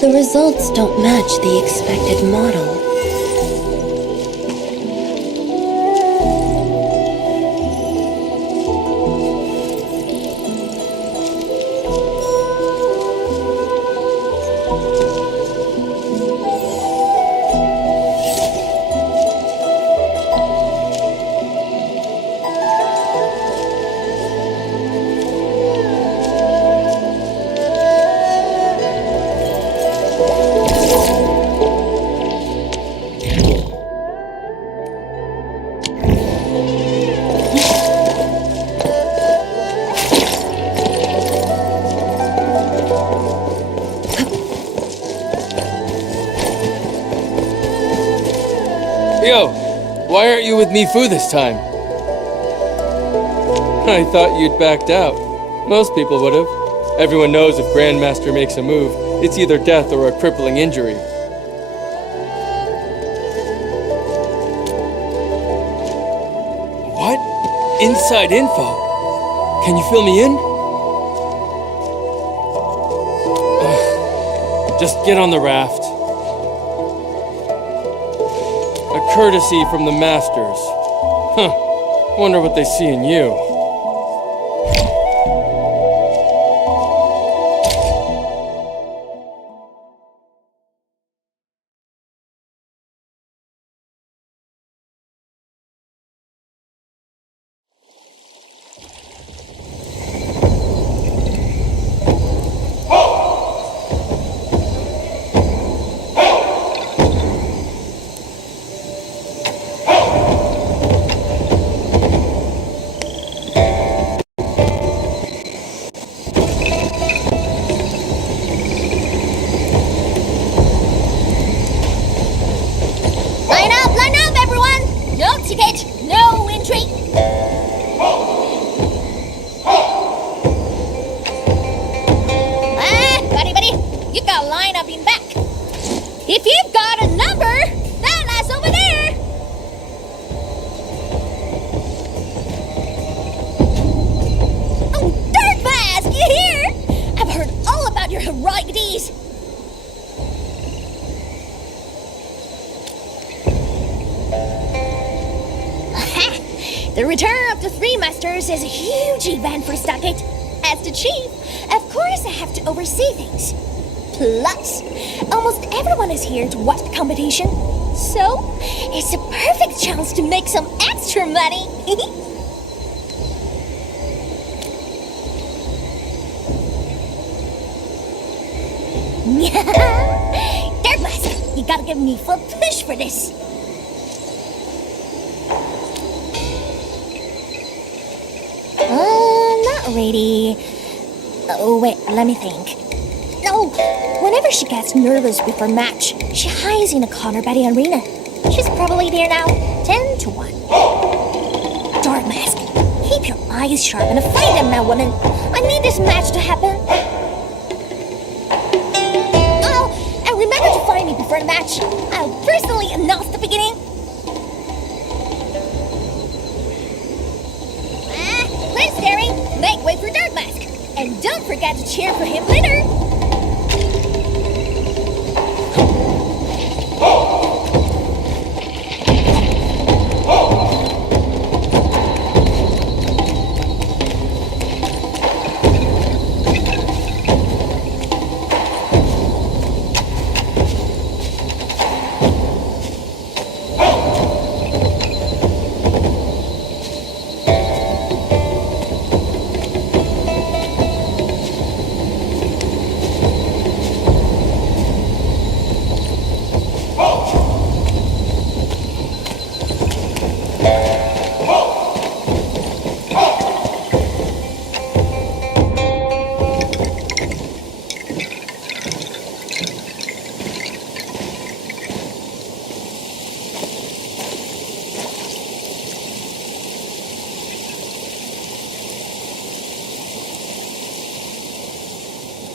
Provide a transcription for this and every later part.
The results don't match the expected model. Yo, why aren't you with Mifu this time? I thought you'd backed out. Most people would have. Everyone knows if Grandmaster makes a move, it's either death or a crippling injury. What? Inside info? Can you fill me in? Just get on the raft. A courtesy from the Masters. Huh. Wonder what they see in you. If you've got a number, that lies over there. Oh, Dark Mask, you here? I've heard all about your heroic deeds. Aha! The return of the Three Masters is a huge event for Stargate. As the chief, of course I have to oversee things. Plus, almost everyone is here to watch the competition. So, it's a perfect chance to make some extra money. Dark Mask, you gotta give me full push for this. Not really. Oh, wait, let me think. No, whenever she gets nervous before match, she hides in a corner by the arena. She's probably there now, 10 to 1. Dark Mask, keep your eyes sharp and find them now, woman. I need this match to happen. Oh, and remember to find me before the match. I'll personally announce the beginning. Quit staring, make way for Dark Mask. And don't forget to cheer for him later.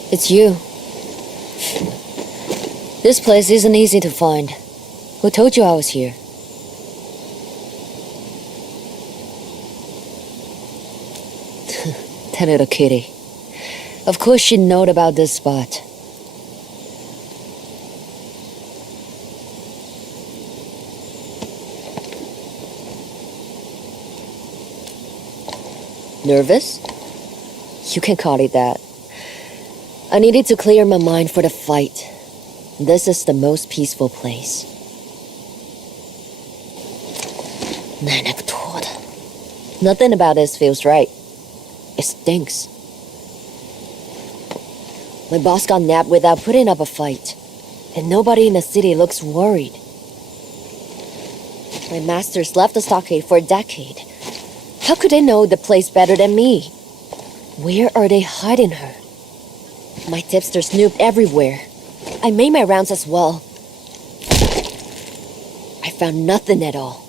It's you. This place isn't easy to find. Who told you I was here? That little kitty. Of course she knowed about this spot. Nervous? You can call it that. I needed to clear my mind for the fight. This is the most peaceful place. Nothing about this feels right. It stinks. My boss got nabbed without putting up a fight, and nobody in the city looks worried. My masters left the stockade for a decade. How could they know the place better than me? Where are they hiding her? My tipster snooped everywhere. I made my rounds as well. I found nothing at all.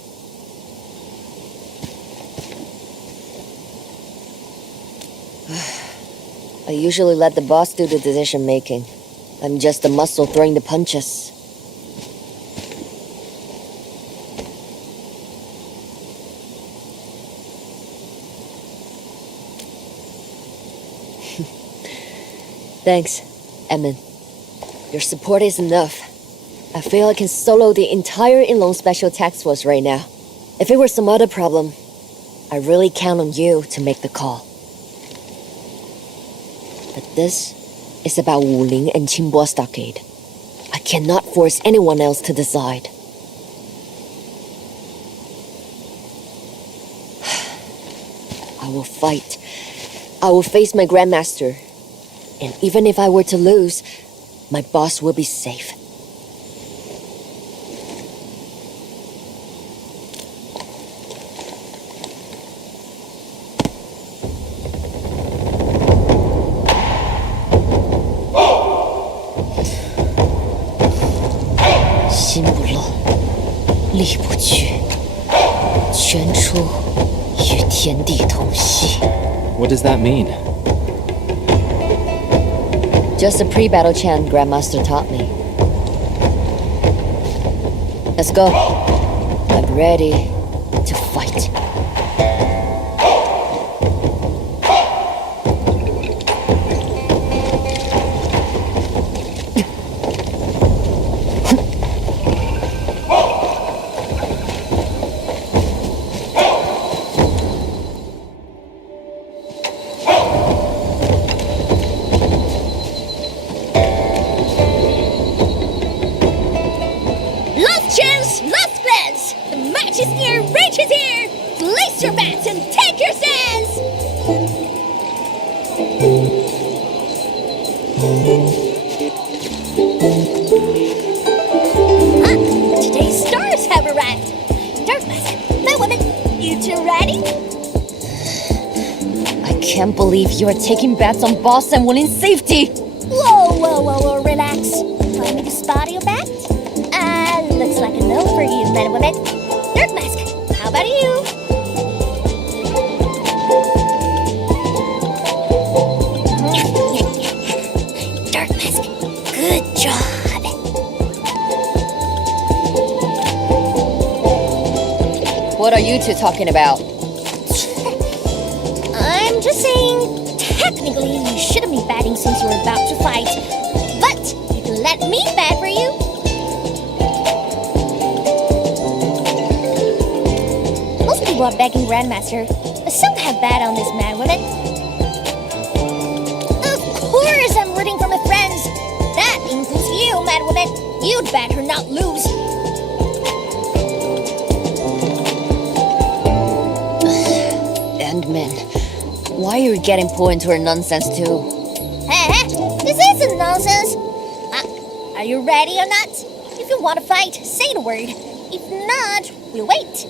I usually let the boss do the decision making. I'm just the muscle throwing the punches. Thanks, Emin. Your support is enough. I feel I can solo the entire Inlong Special Task Force right now. If it were some other problem, I really count on you to make the call. But this is about Wuling and Qinbo Stockade. I cannot force anyone else to decide. I will fight. I will face my Grandmaster. And even if I were to lose, my boss will be safe. What does that mean? Just a pre-battle chant Grandmaster taught me. Let's go. I'm ready to fight. Today's stars have arrived. Darkness, my woman, you two ready? I can't believe you are taking bets on boss and winning safety. Whoa, relax. Want me to spot your bet? Looks like a no for you, man, woman. Dark Mask, how about you? Dark Mask, good job. What are you two talking about? I'm just saying, technically you shouldn't be batting since you're about to fight. But you can let me bat for you. Most people are begging Grandmaster, but some have bet on this man, woman. Of course I'm rooting for my friends. That includes you, mad woman. You'd better not lose. Endman, why are you getting pulled into her nonsense too? Hey, this isn't nonsense. Are you ready or not? If you want to fight, say the word. If not, we'll wait.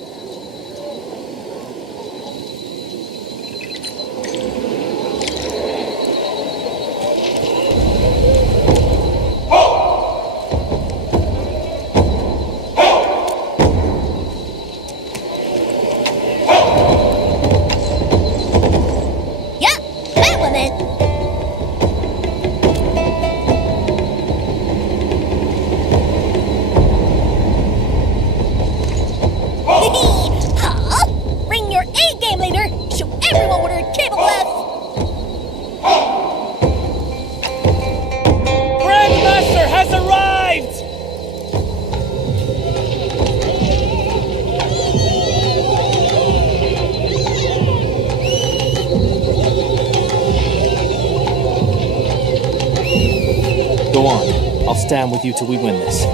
I'll stand with you till we win this.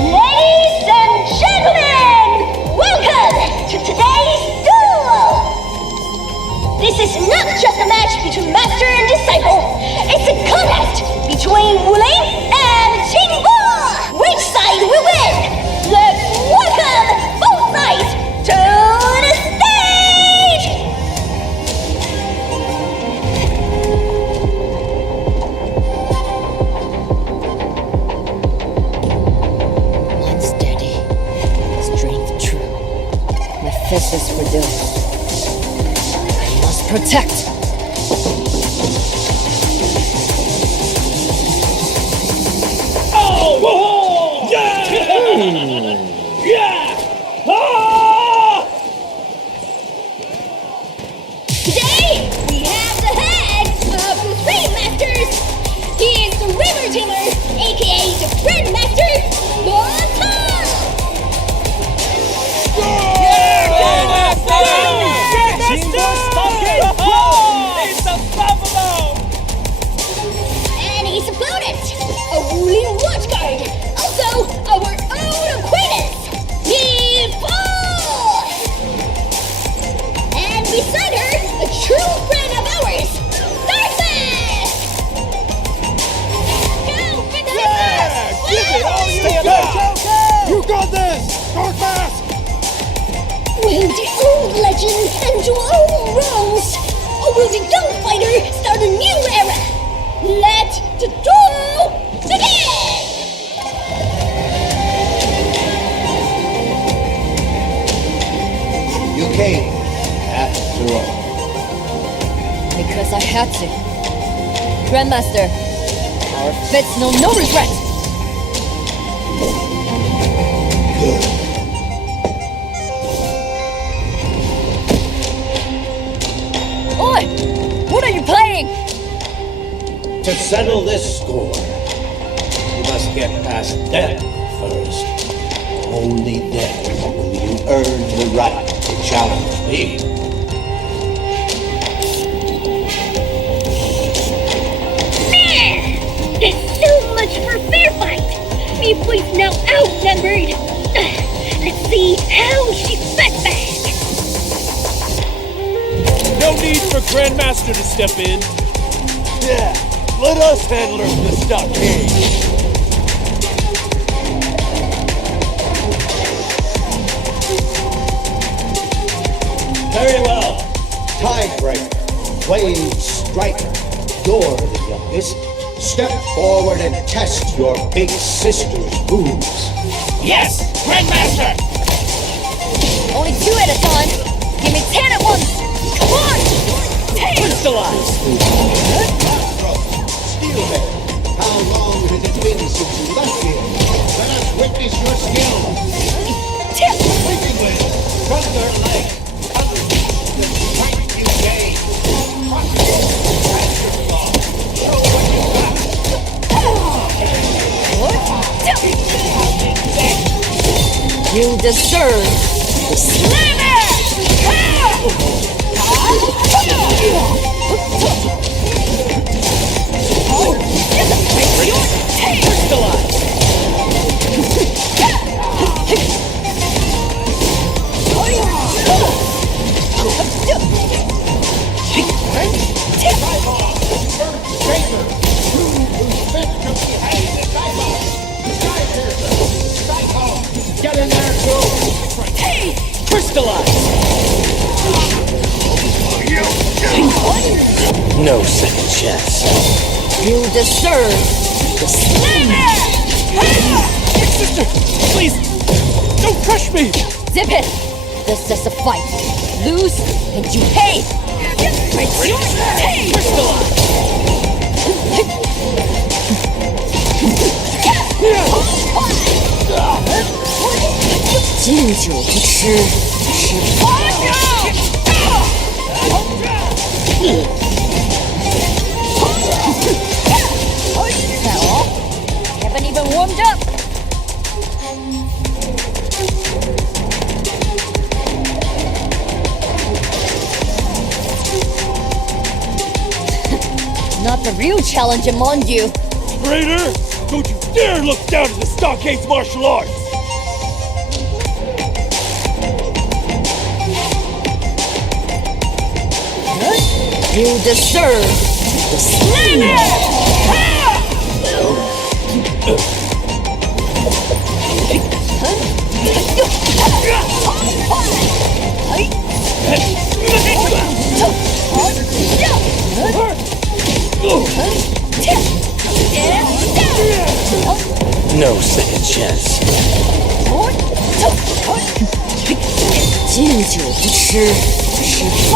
Ladies and gentlemen, welcome to today's duel! This is not just a match between Master and Disciple. It's a contest between Wuling and Qingbo! Which side will win? Let's welcome both sides to the stage! Mind steady. Strength true. My fist is for doing. I must protect. Today, we have the head of the Three Masters. He is the River Tamer, aka the Grandmaster, Lost And his opponent, a ruling watchguard, also our own acquaintance, People! And beside her, a true friend of ours, Darkness! Go, Give it all you got! You got this! Dark Mask! Will the old legend undo old wrongs? Or will the young fighter start a new era? Let the duel begin! You came, after all. Because I had to. Grandmaster, our fits know no regret. Good. Oi! What are you playing? To settle this score, you must get past death first. Only then will you earn the right to challenge me. There's so much for fair fight! Meeple's now outnumbered! Let's see how she fights back! No need for Grandmaster to step in. Yeah, let us handle her from the stockade. Very well. Tiebreaker, Wave Striker, you're the youngest. Step forward and test your big sister's moves. Yes, Grandmaster! Only 2 at a time. Give me 10 at once. Come on! 10! Crystallize! Steelhead, how long has it been since you left here? Let us witness your skill. Sleeping with Thunder Leg. The strength you gain. Show what you got. You deserve the slammer! Get in there, too! Crystallize! No second chance. You deserve the slammer! Big sister, please, don't crush me! Zip it! This is a fight. Lose and you pay! Crystallize! Jinju 不吃，吃Haven't even warmed up. not the real challenge among you. Traitor! Don't you dare look down at the Stockade's martial arts! You deserve the slam! No second chance. 敬酒不吃吃饭。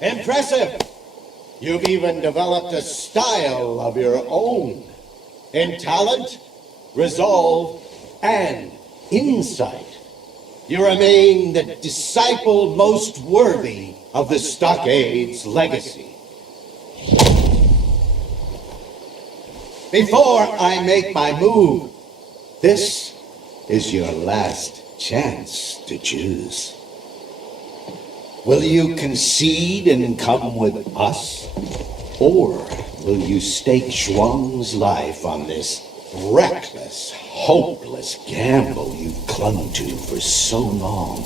Impressive! You've even developed a style of your own. In talent, resolve, and insight. You remain the disciple most worthy of the Stockade's legacy. Before I make my move, this is your last chance to choose. Will you concede and come with us? Or will you stake Zhuang's life on this reckless, hopeless gamble you've clung to for so long?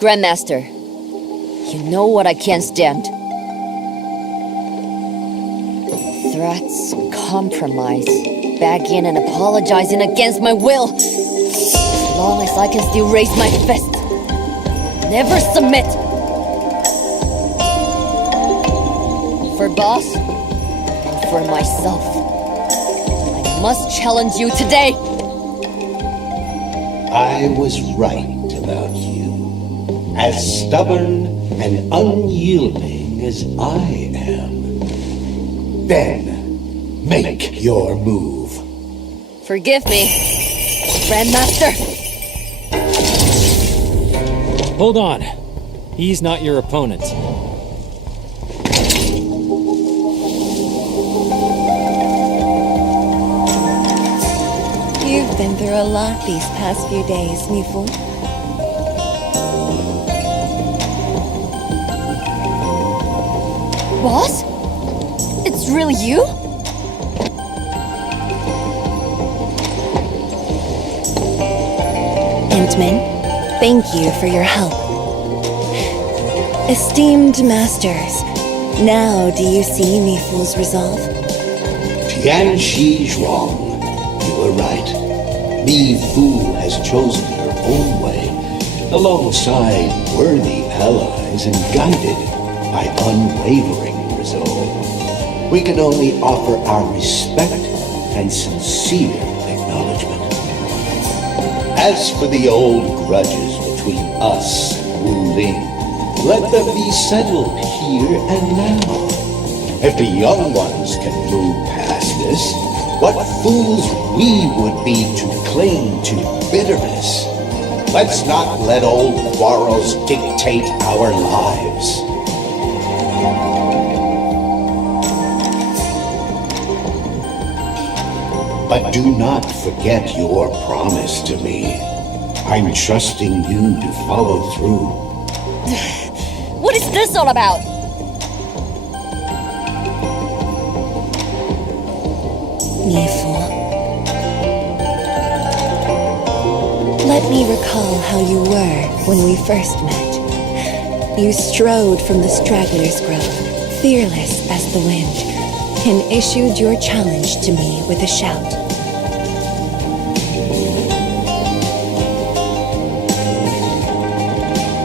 Grandmaster, you know what I can't stand. Threats, compromise, begging and apologizing against my will. As long as I can still raise my fist. Never submit! For boss, and for myself, I must challenge you today! I was right about you. As stubborn and unyielding as I am. Then, make your move. Forgive me, Grandmaster! Hold on. He's not your opponent. You've been through a lot these past few days, Mifu. Boss? It's really you? Entman, thank you for your help. Esteemed masters, now do you see Mifu's resolve? Tianxi Zhuang, you were right. Mi Fu has chosen her own way, alongside worthy allies and guided by unwavering resolve. We can only offer our respect and sincere acknowledgement. As for the old grudges between us and Wu Ling, let them be settled here and now. If the young ones can move past this, what fools we would be to cling to bitterness. Let's not let old quarrels dictate our lives. But do not forget your promise to me. I'm trusting you to follow through. What is this all about? Mifu. Let me recall how you were when we first met. You strode from the straggler's grove, fearless as the wind, and issued your challenge to me with a shout.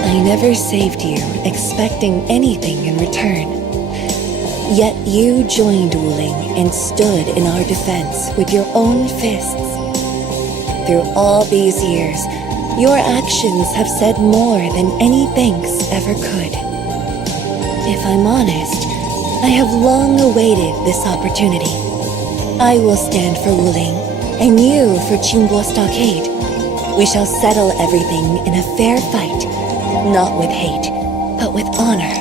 I never saved you expecting anything in return. Yet you joined Wu Ling and stood in our defense with your own fists. Through all these years, your actions have said more than any thanks ever could. If I'm honest, I have long awaited this opportunity. I will stand for Wu Ling, and you for Qingbo Stockade. We shall settle everything in a fair fight, not with hate, but with honor.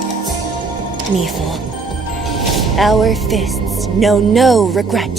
asked me for. Our fists know no regret.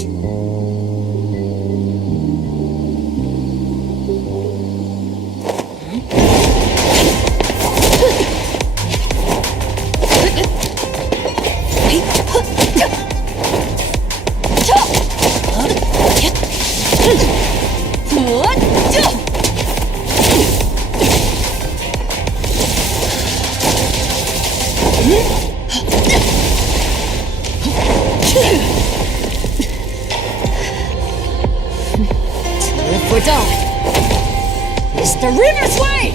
If we're done, it's the river's way!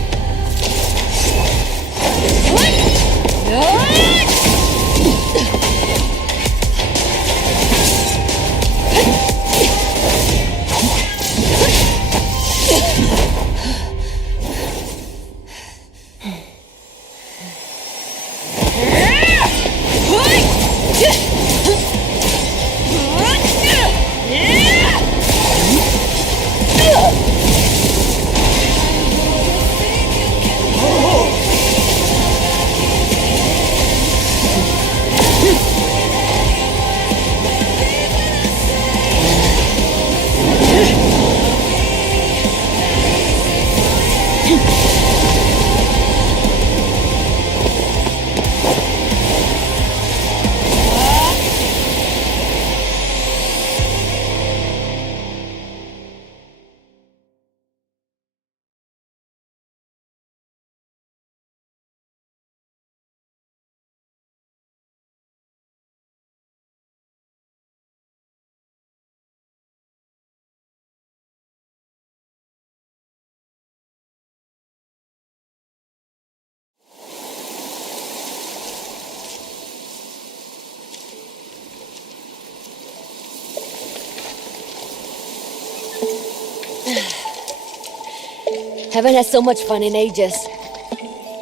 Haven't had so much fun in ages.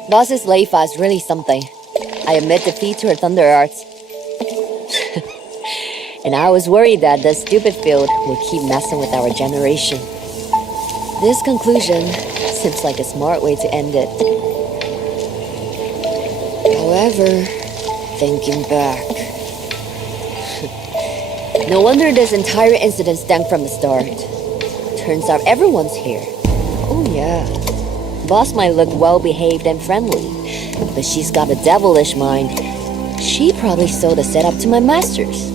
Boss's Leifa is really something. I admit defeat to her Thunder Arts. And I was worried that the stupid field would keep messing with our generation. This conclusion seems like a smart way to end it. However, thinking back... no wonder this entire incident stemmed from the start. Turns out everyone's here. Oh yeah. Boss might look well-behaved and friendly, but she's got a devilish mind. She probably sold a setup to my masters.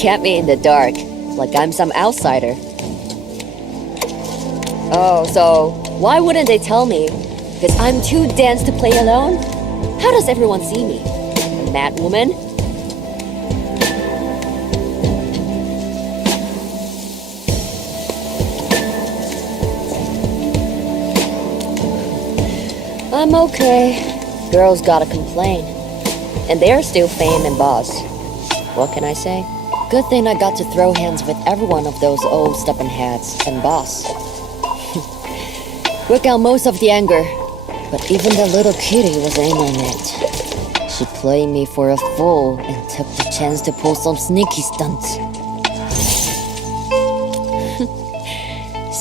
Kept me in the dark, like I'm some outsider. Oh, so why wouldn't they tell me? Because I'm too dense to play alone? How does everyone see me? A mad woman? I'm okay. Girls gotta complain. And they're still fame and boss. What can I say? Good thing I got to throw hands with every one of those old stubborn heads and boss. Work out most of the anger. But even the little kitty was in on it. She played me for a fool and took the chance to pull some sneaky stunts.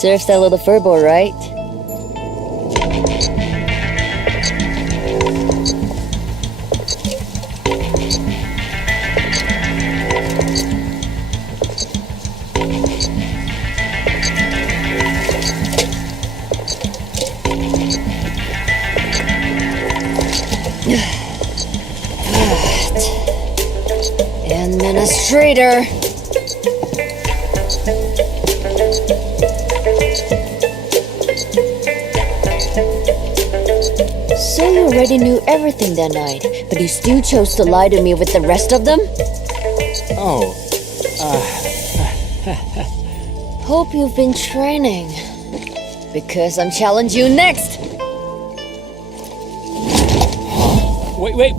Serves that little furball, right? Endministrator. So you already knew everything that night, but you still chose to lie to me with the rest of them? Oh, Hope you've been training. Because I'm challenging you next! Wait!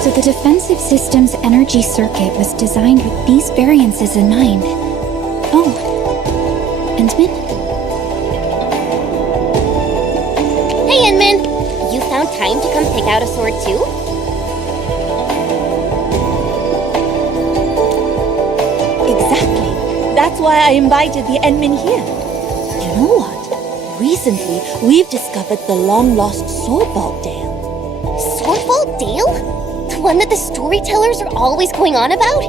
So the defensive system's energy circuit was designed with these variances in mind. Oh. Endman? Hey, Endman! You found time to come pick out a sword too? Exactly. That's why I invited the Endmen here. You know what? Recently, we've discovered the long-lost Sword Vault Dale. Sword Vault Dale? The one that the storytellers are always going on about?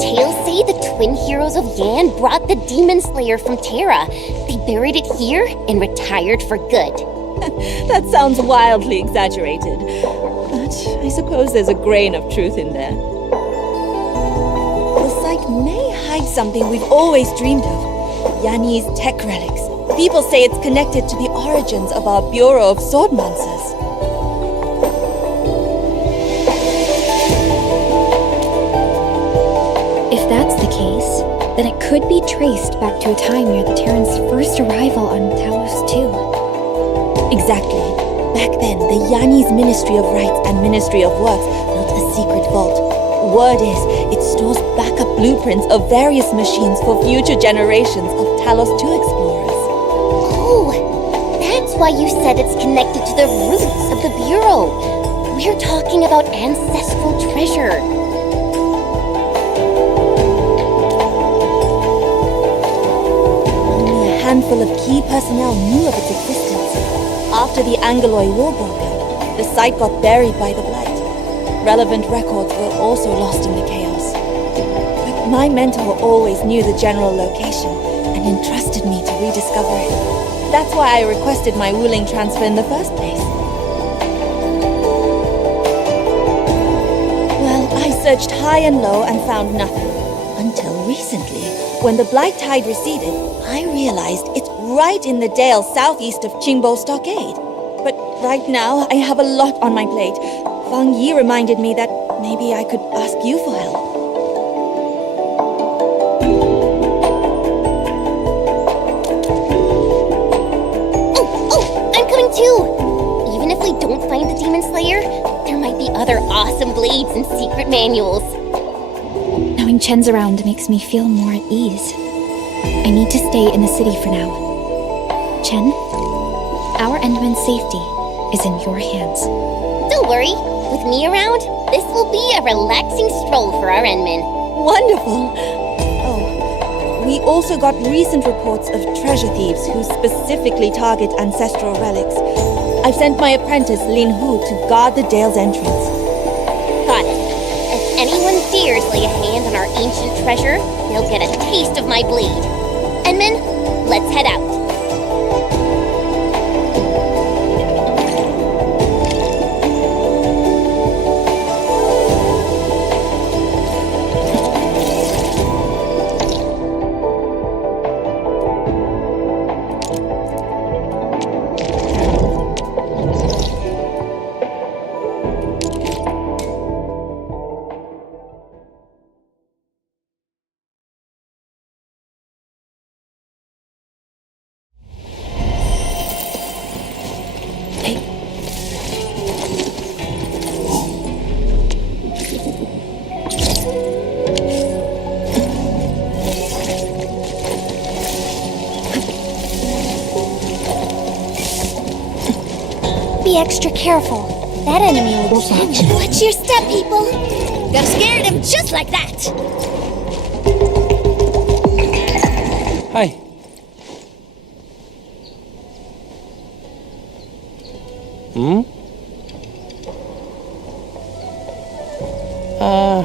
Tales say the twin heroes of Yan brought the Demon Slayer from Terra. They buried it here and retired for good. That sounds wildly exaggerated, but I suppose there's a grain of truth in there. The site may hide something we've always dreamed of. Yanni's tech relics. People say it's connected to the origins of our Bureau of Swordmancers. If that's the case, then it could be traced back to a time near the Terrans' first arrival on Talos-II. Exactly. Back then, the Yanni's Ministry of Rights and Ministry of Works built a secret vault. Word is, it stores backup blueprints of various machines for future generations of Talos-II explorers. Oh, that's why you said it's connected to the roots of the Bureau. We're talking about ancestral treasure. Only a handful of key personnel knew of its existence. After the Angoloi War broke out, the site got buried by the Blight. Relevant records were also lost in the chaos. But my mentor always knew the general location and entrusted me to rediscover it. That's why I requested my Wuling transfer in the first place. Well, I searched high and low and found nothing. Until recently, when the Blight tide receded, I realized it's right in the dale southeast of Qingbo Stockade. But right now, I have a lot on my plate. Fang Yi reminded me that maybe I could ask you for help. Oh, I'm coming too! Even if we don't find the Demon Slayer, there might be other awesome blades and secret manuals. Knowing Chen's around makes me feel more at ease. I need to stay in the city for now. Chen, our Endman's safety is in your hands. Don't worry, with me around, this will be a relaxing stroll for our Endman. Wonderful! Oh, we also got recent reports of treasure thieves who specifically target ancestral relics. I've sent my apprentice, Lin Hu, to guard the Dale's entrance. Got it. If anyone dares lay a hand on our ancient treasure, they'll get a taste of my blade. Endman, let's head out. be extra careful. That enemy will be fine. Watch your step, people! Got scared him just like that! Hi. Hmm? Uh-huh.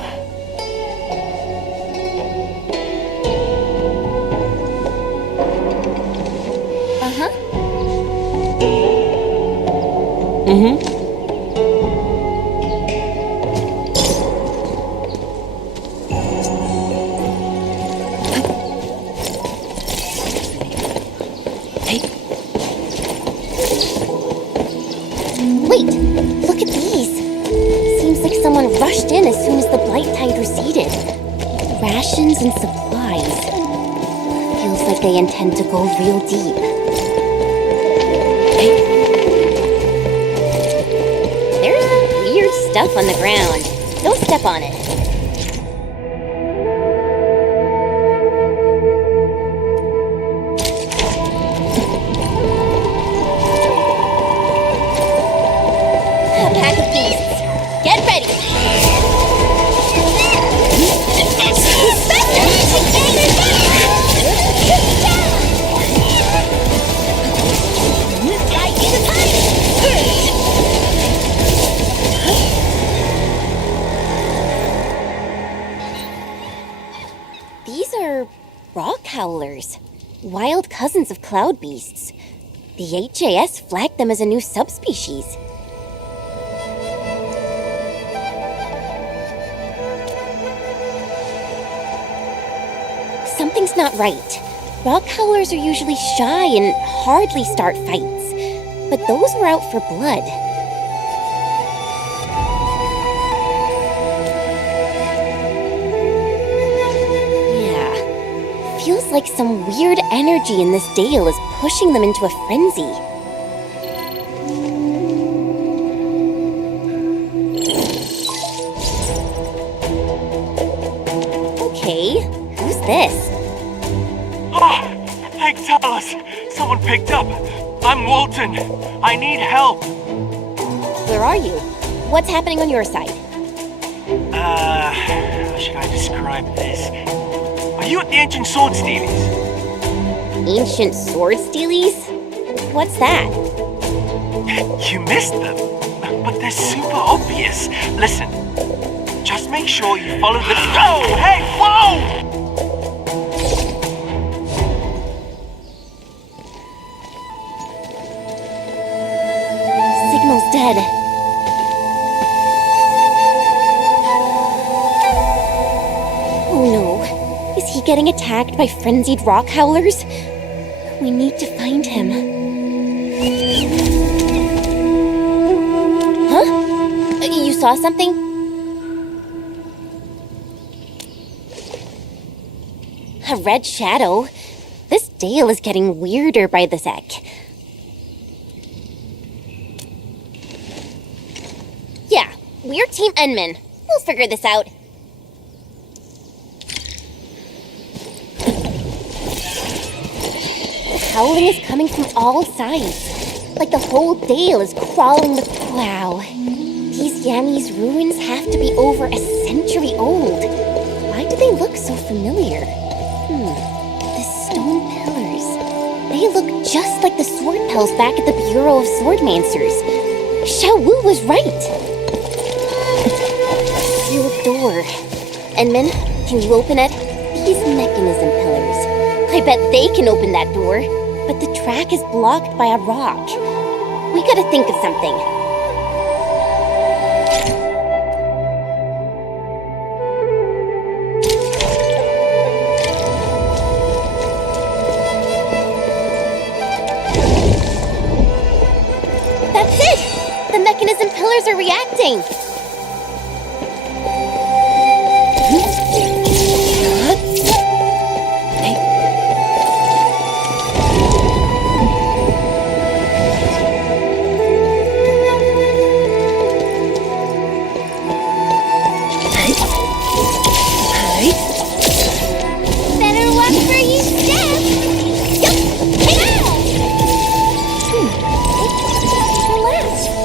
Mm-hmm. Wait, look at these. Seems like someone rushed in as soon as the blight tide receded. Rations and supplies. Feels like they intend to go real deep. There's weird stuff on the ground. Don't step on it. A pack of beasts. Get ready. These are rock howlers, wild cousins of cloud beasts. The HAS flagged them as a new subspecies. Something's not right. Rock howlers are usually shy and hardly start fights, but those were out for blood. Yeah, feels like some weird energy in this dale is pushing them into a frenzy. Okay, who's this? Ah! Thank Talos! Someone picked up! I'm Walton! I need help! Where are you? What's happening on your side? How should I describe this? Are you at the ancient sword stealers? Ancient sword stealies? What's that? You missed them, but they're super obvious. Listen, just make sure you follow the... Oh, hey, whoa! Signal's dead. Oh no. Is he getting attacked by frenzied rock howlers? We need to find him. Huh? You saw something? A red shadow? This dale is getting weirder by the sec. Yeah, we're Team Enman. We'll figure this out. The howling is coming from all sides. Like the whole dale is crawling with... Wow. These Yami's ruins have to be over a century old. Why do they look so familiar? The stone pillars. They look just like the sword pillars back at the Bureau of Swordmancers. Xiao Wu was right. Sealed door. Enman, can you open it? These mechanism pillars. I bet they can open that door. But the track is blocked by a rock. We gotta think of something. That's it! The mechanism pillars are reacting! Better watch where you step! Yup! Hey now! Relax.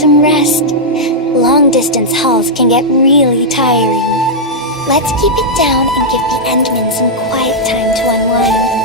some rest. Long-distance hauls can get really tiring. Let's keep it down and give the Endmen some quiet time to unwind.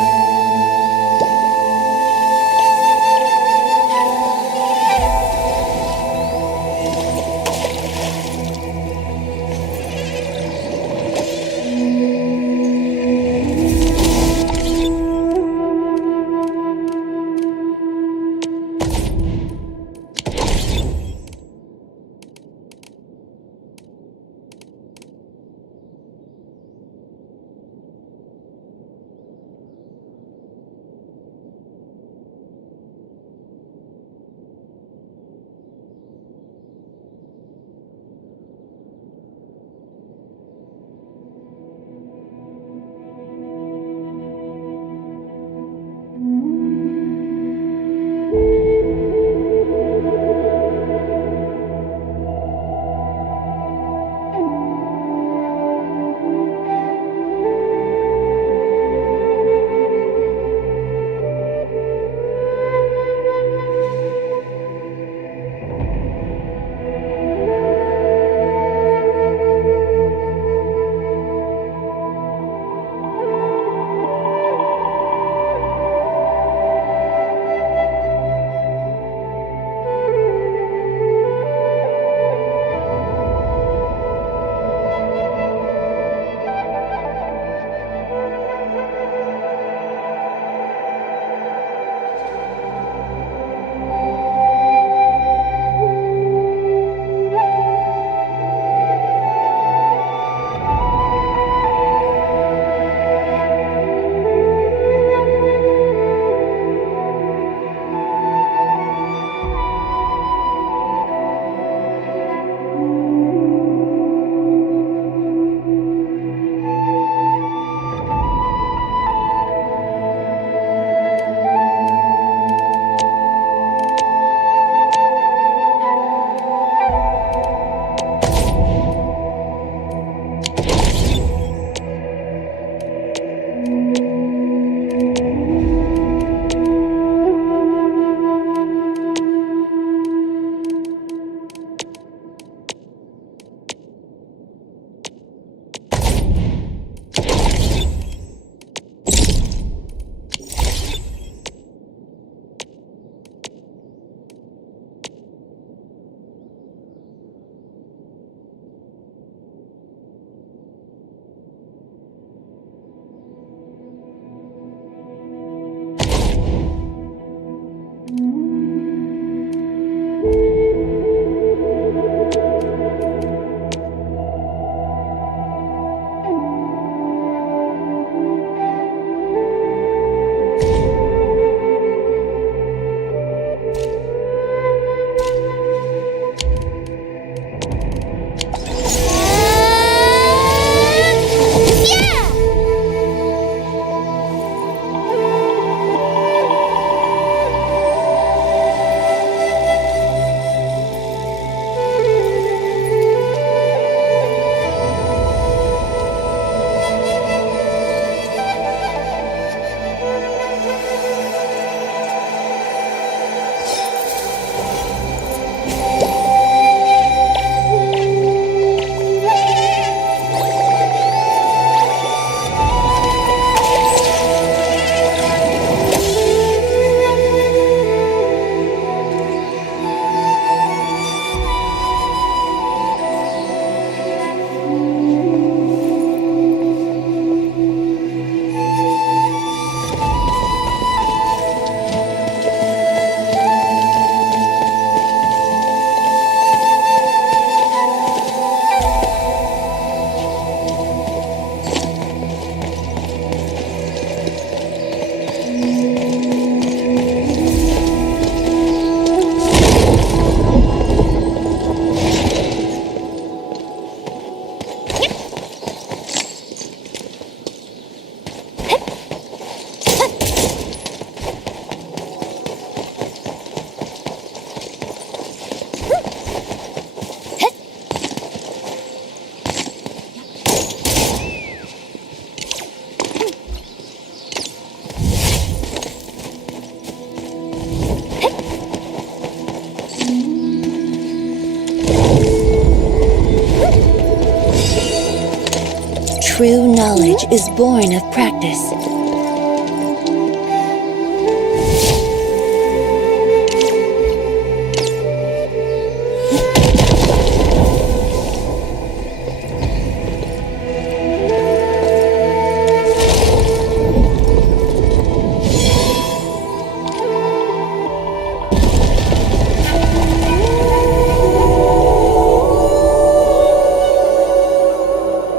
True knowledge is born of practice.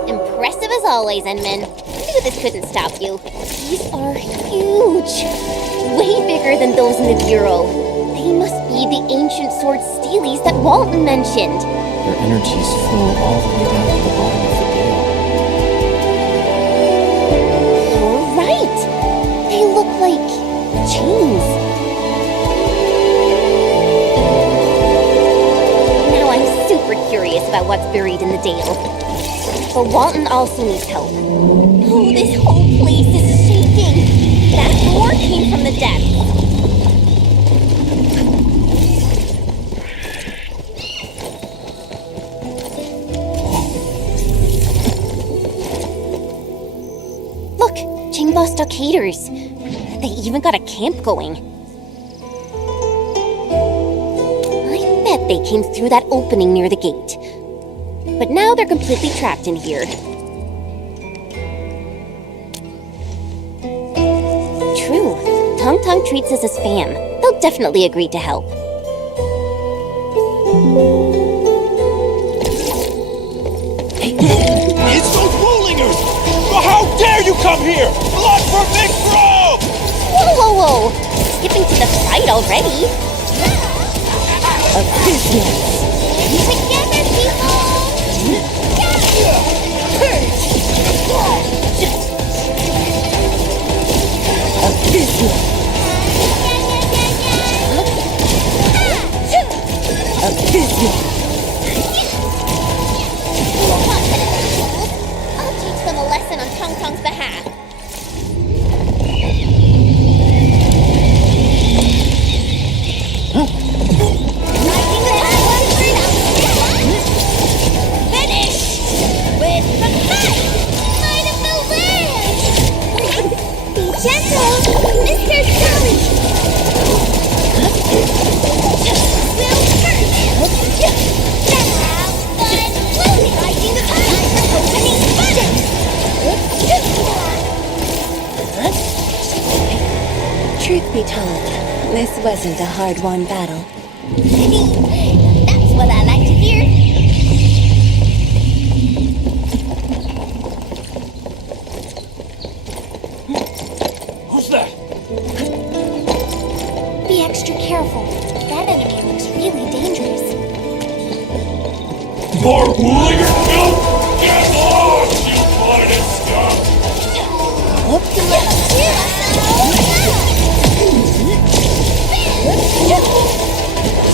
Impressive as always, Enman. Knew this couldn't stop you. These are huge. Way bigger than those in the Bureau. They must be the ancient sword steelies that Walton mentioned. Their energies flow all the way down to the bottom of the gale. You're right. They look like chains. Now I'm super curious about what's buried in the Dale. But Walton also needs help. Oh, this whole place is shaking. That roar came from the depths. Look, Chingba stockaders. They even got a camp going. I bet they came through that opening near the gate. But now they're completely trapped in here. True. Tong Tong treats us as fam. They'll definitely agree to help. It's those Woolingers! How dare you come here! Blood for Big Bro! Whoa, whoa, whoa! Skipping to the fight already. A business. Together, people! A business. A business. I'll teach them a lesson on Tong Tong's behalf. Finish with the fight! Might of the land! Be gentle, Mr. Sully! Will hurt! Have fun floating! Rising the tide! Opening button! Truth be told, this wasn't a hard-won battle. That's what I like to hear. Who's that? Be extra careful. That enemy looks really dangerous. More Woolinger filth? Get lost, you bloody scum!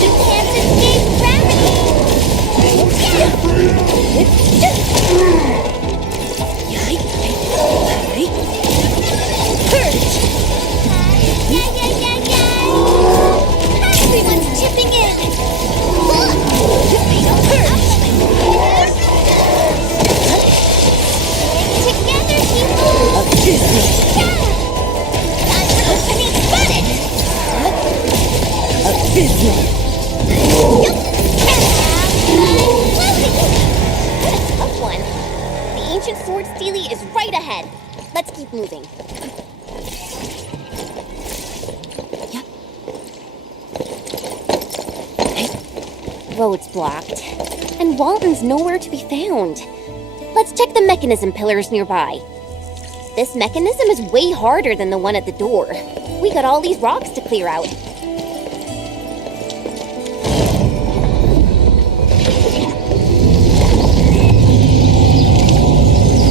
You can't escape gravity! Everyone's chipping in! Together, people! Opening button! A business. What a tough one. The ancient sword steely is right ahead. Let's keep moving. Road's blocked. And Walton's nowhere to be found. Let's check the mechanism pillars nearby. This mechanism is way harder than the one at the door. We got all these rocks to clear out.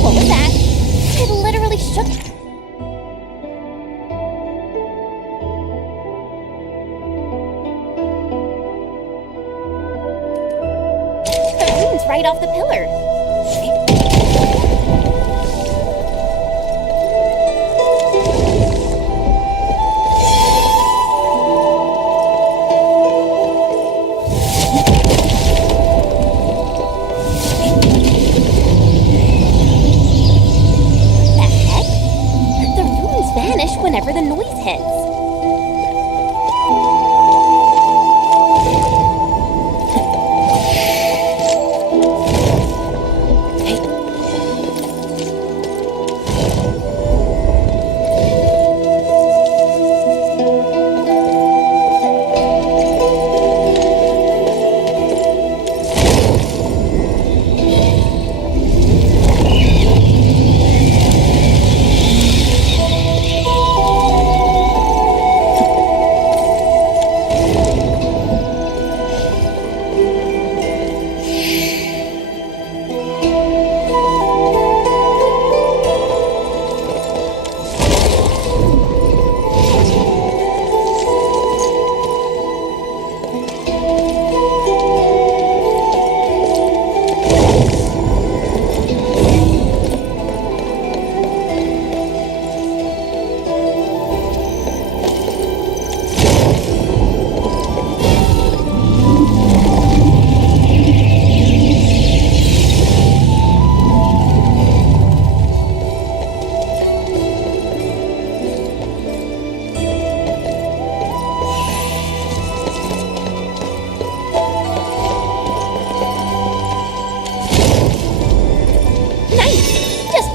What was that? It literally shook. The rune's right off the pillar.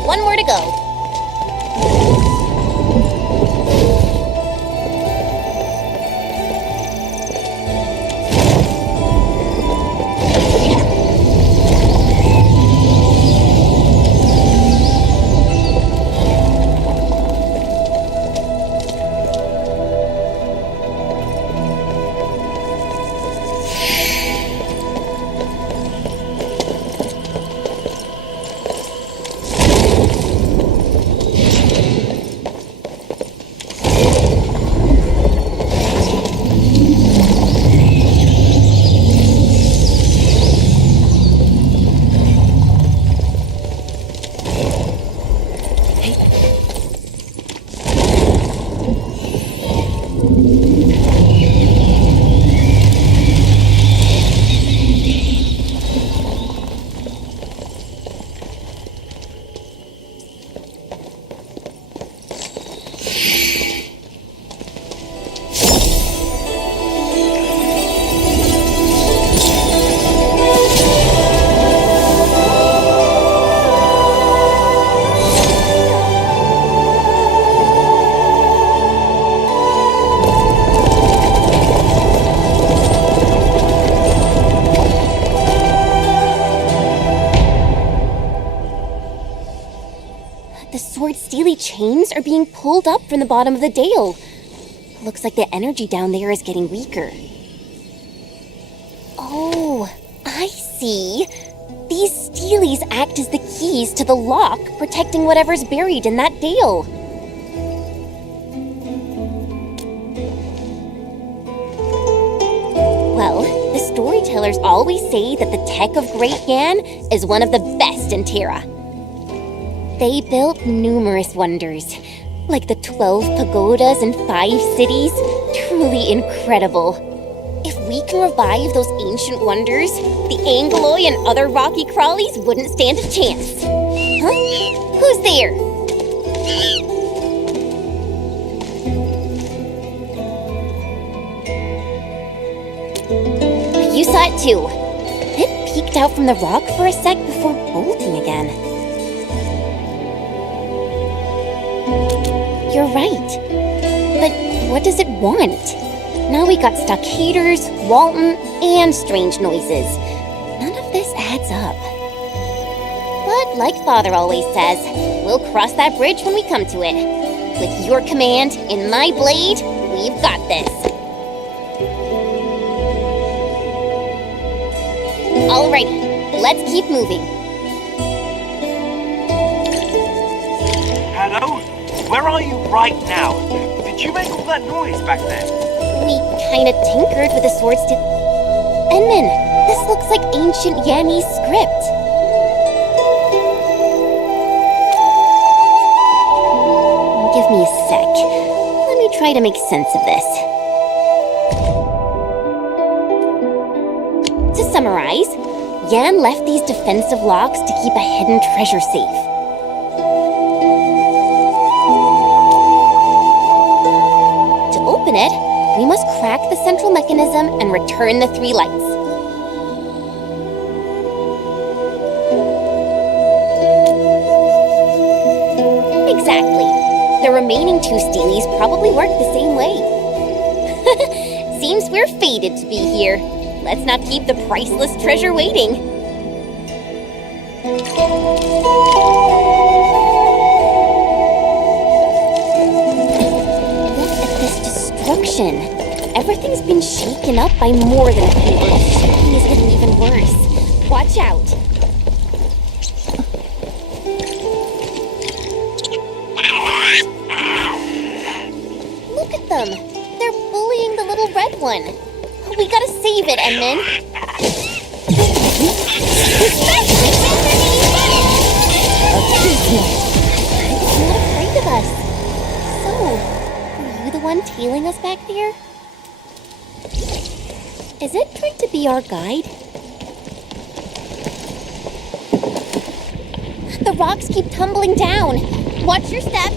one more to go. Chains are being pulled up from the bottom of the dale. Looks like the energy down there is getting weaker. Oh, I see. These steelies act as the keys to the lock, protecting whatever's buried in that dale. Well, the storytellers always say that the tech of Great Yan is one of the best in Terra. They built numerous wonders, like the 12 pagodas and 5 cities. Truly incredible. If we can revive those ancient wonders, the Angoloi and other rocky crawlies wouldn't stand a chance. Huh? Who's there? You saw it too. It peeked out from the rock for a sec before bolting again. You're right. But what does it want? Now we got stockaders, Walton, and strange noises. None of this adds up. But like Father always says, we'll cross that bridge when we come to it. With your command and my blade, we've got this. Alrighty, let's keep moving. Hello? Where are you right now? Did you make all that noise back there? We kinda tinkered with the swords to... Enman, this looks like ancient Yanese script. Give me a sec. Let me try to make sense of this. To summarize, Yan left these defensive locks to keep a hidden treasure safe. To open it, we must crack the central mechanism and return the 3 lights. Exactly. The remaining 2 steelies probably work the same way. Seems we're fated to be here. Let's not keep the priceless treasure waiting. Look at this destruction. Everything's been shaken up by more than a few. Shaking is getting even worse. Watch out. Look at them. They're bullying the little red one. We gotta save it, Enman. It's not afraid of us. So, were you the one tailing us back there? Is it trying to be our guide? The rocks keep tumbling down. Watch your step.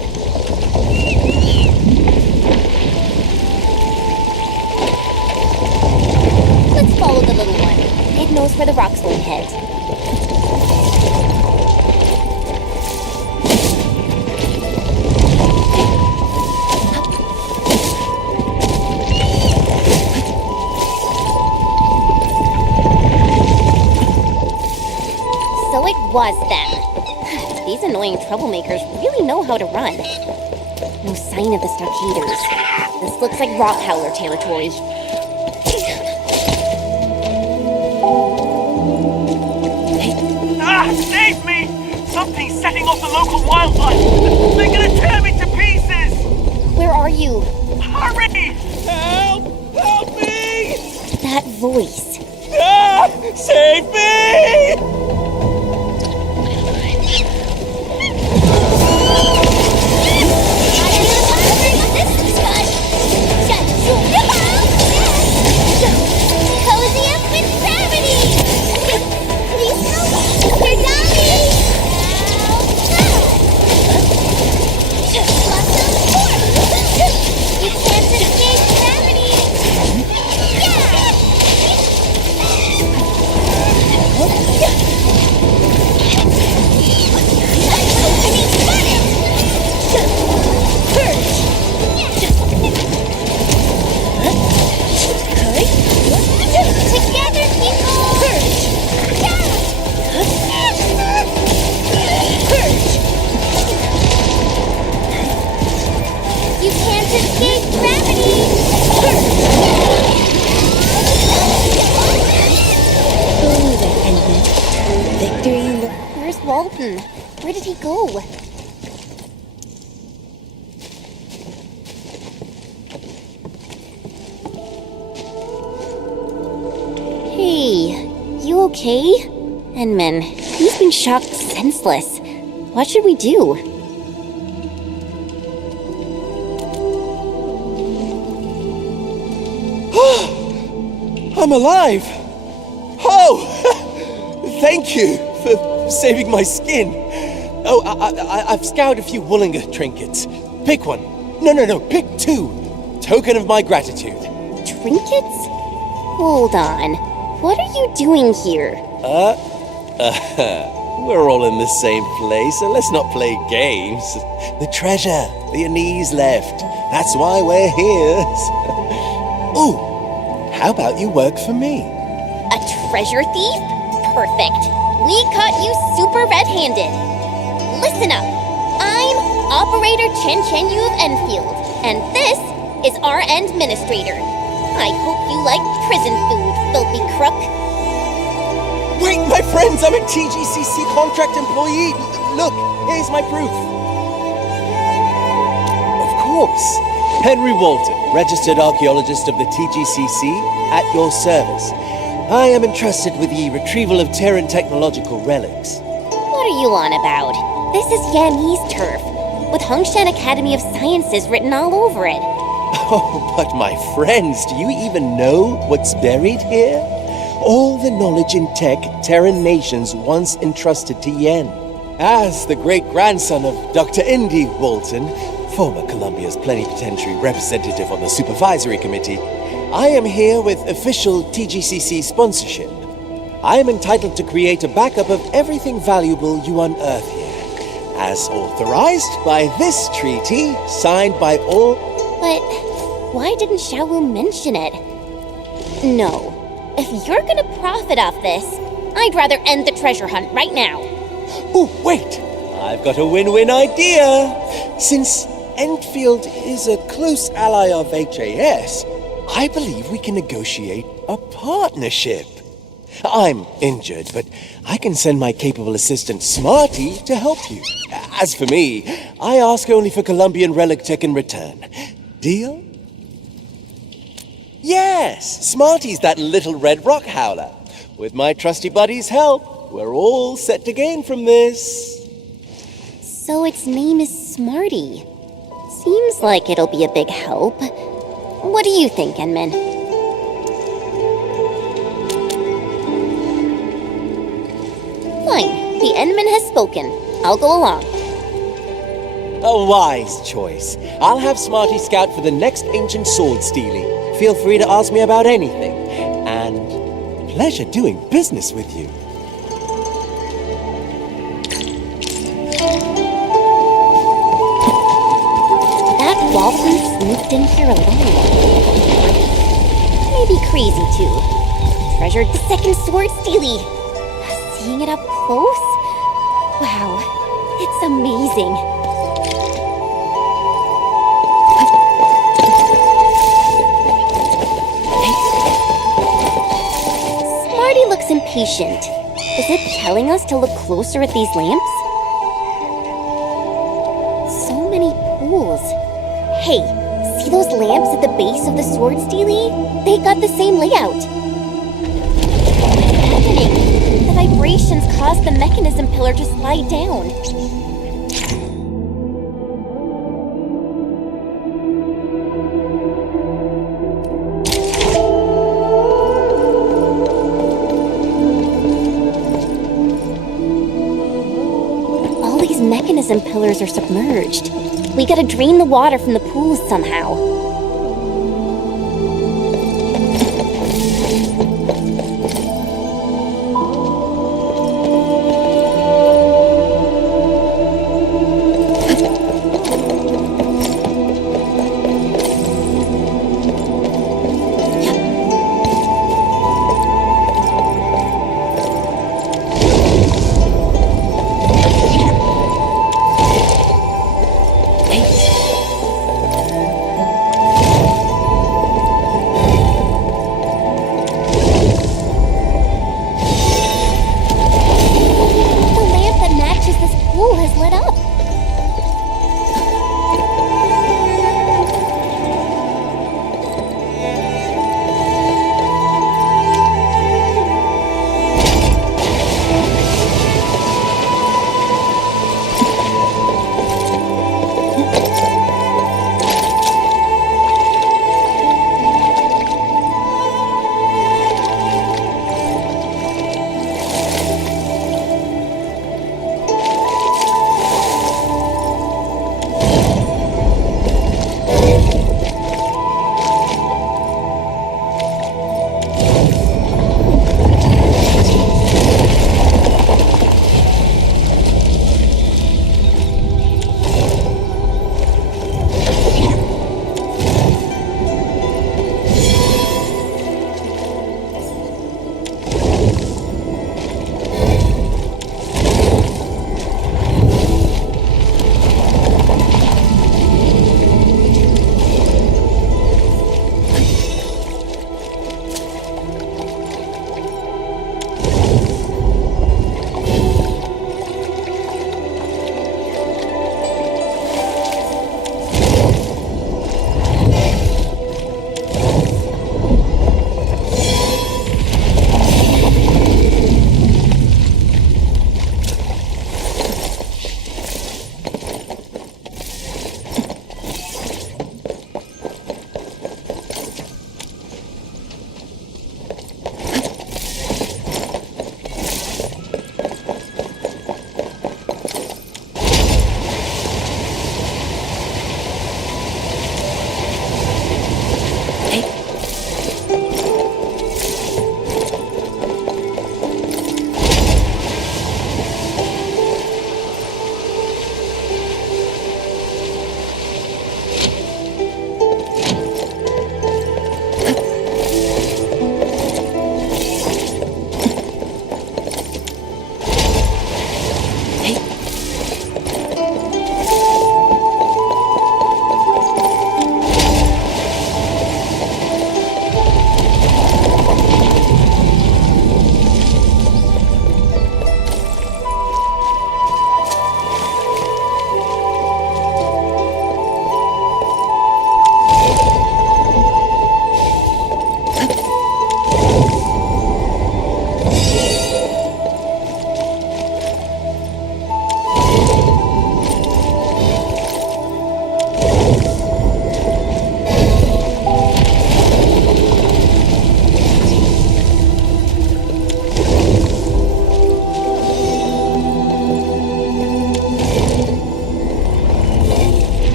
Let's follow the little one. It knows where the rocks will head. was them. These annoying troublemakers really know how to run. No sign of the stockaders. This looks like rock howler territory. Save me! Something's setting off the local wildlife! They're gonna tear me to pieces! Where are you? Hurry! Help! Help me! That voice. Ah! Save me! Cozy up with gravity! Please help! We're dying! You can't escape gravity! Together, people! You can't escape gravity! Victory. Where's Walton? Where did he go? Hey, you okay? Enman, he's been shocked senseless. What should we do? I'm alive! Oh! Thank you for saving my skin. Oh, I've scoured a few Woolinger trinkets. Pick one. No, pick two. Token of my gratitude. Trinkets? Hold on. What are you doing here? We're all in the same place, so let's not play games. The treasure that your knees left. That's why we're here. Ooh, how about you work for me? A treasure thief? Perfect. We caught you super red-handed. Listen up. I'm Operator Chen Chen Yu of Enfield, and this is our Endministrator. I hope you like prison food, filthy crook. Wait, my friends, I'm a TGCC contract employee. Look, here's my proof. Of course. Henry Walton, registered archaeologist of the TGCC, at your service. I am entrusted with the retrieval of Terran technological relics. What are you on about? This is Yanni's turf, with Hongshan Academy of Sciences written all over it. Oh, but my friends, do you even know what's buried here? All the knowledge in tech Terran nations once entrusted to Yen. As the great-grandson of Dr. Indy Walton, former Columbia's plenipotentiary representative on the supervisory committee, I am here with official TGCC sponsorship. I am entitled to create a backup of everything valuable you unearth here, as authorized by this treaty, signed by all... But why didn't Xiaowu mention it? No. If you're gonna profit off this, I'd rather end the treasure hunt right now. Oh, wait! I've got a win-win idea! Since Endfield is a close ally of HAS, I believe we can negotiate a partnership. I'm injured, but I can send my capable assistant Smarty to help you. As for me, I ask only for Columbian relic tech in return. Deal? Yes, Smarty's that little red rock howler. With my trusty buddy's help, we're all set to gain from this. So its name is Smarty. Seems like it'll be a big help. What do you think, Enman? Fine. The Enman has spoken. I'll go along. A wise choice. I'll have Smarty scout for the next ancient sword stealing. Feel free to ask me about anything. And pleasure doing business with you. That Walton sneaked in here alone. Maybe crazy too. Treasured the second sword stealy. Seeing it up close, Wow, it's amazing. Smarty looks impatient. Is it telling us to look closer at these lamps? So many pools. Hey, see those lamps at the base of the sword, Steely? They got the same layout. What's happening? The vibrations caused the mechanism pillar to slide down. All these mechanism pillars are submerged. We gotta drain the water from the pools somehow.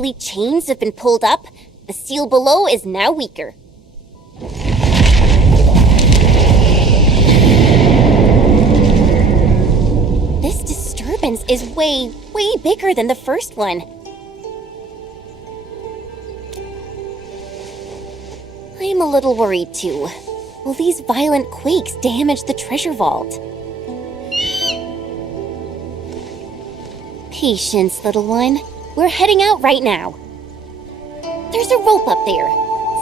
steely chains have been pulled up, the seal below is now weaker. This disturbance is way bigger than the first one. I'm a little worried too. Will these violent quakes damage the treasure vault? Patience, little one. We're heading out right now. There's a rope up there.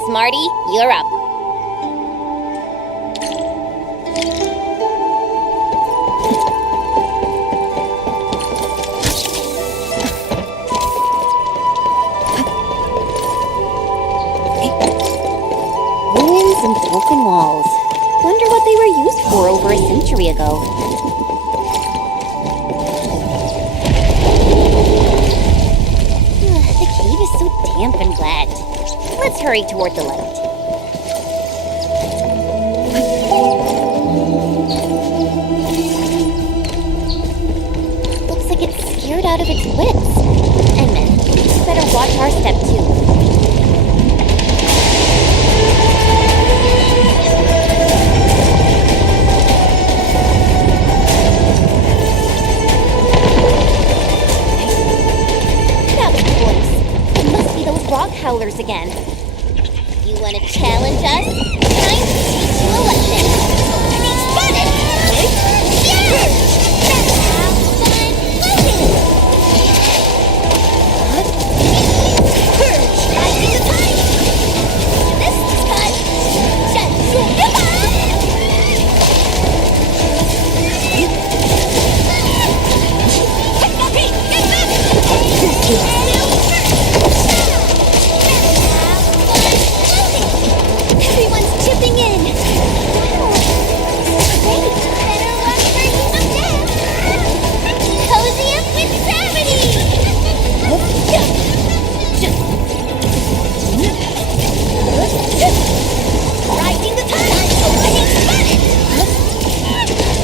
Smarty, you're up. Ruins and broken walls. Wonder what they were used for over a century ago. The cave is so damp and wet. Let's hurry toward the light. Looks like it's scared out of its wits. Endman, better watch our step too. Rock howlers again. You want to challenge us? Time to teach you a lesson. Opening spotted! Yeah! Have fun floating! Purge! Rising the tide! This is fun! Shatsuga! Everyone's chipping in. Wow. Great. Better luck for someday. Cozy up with gravity. Riding the tide. Opening spotted.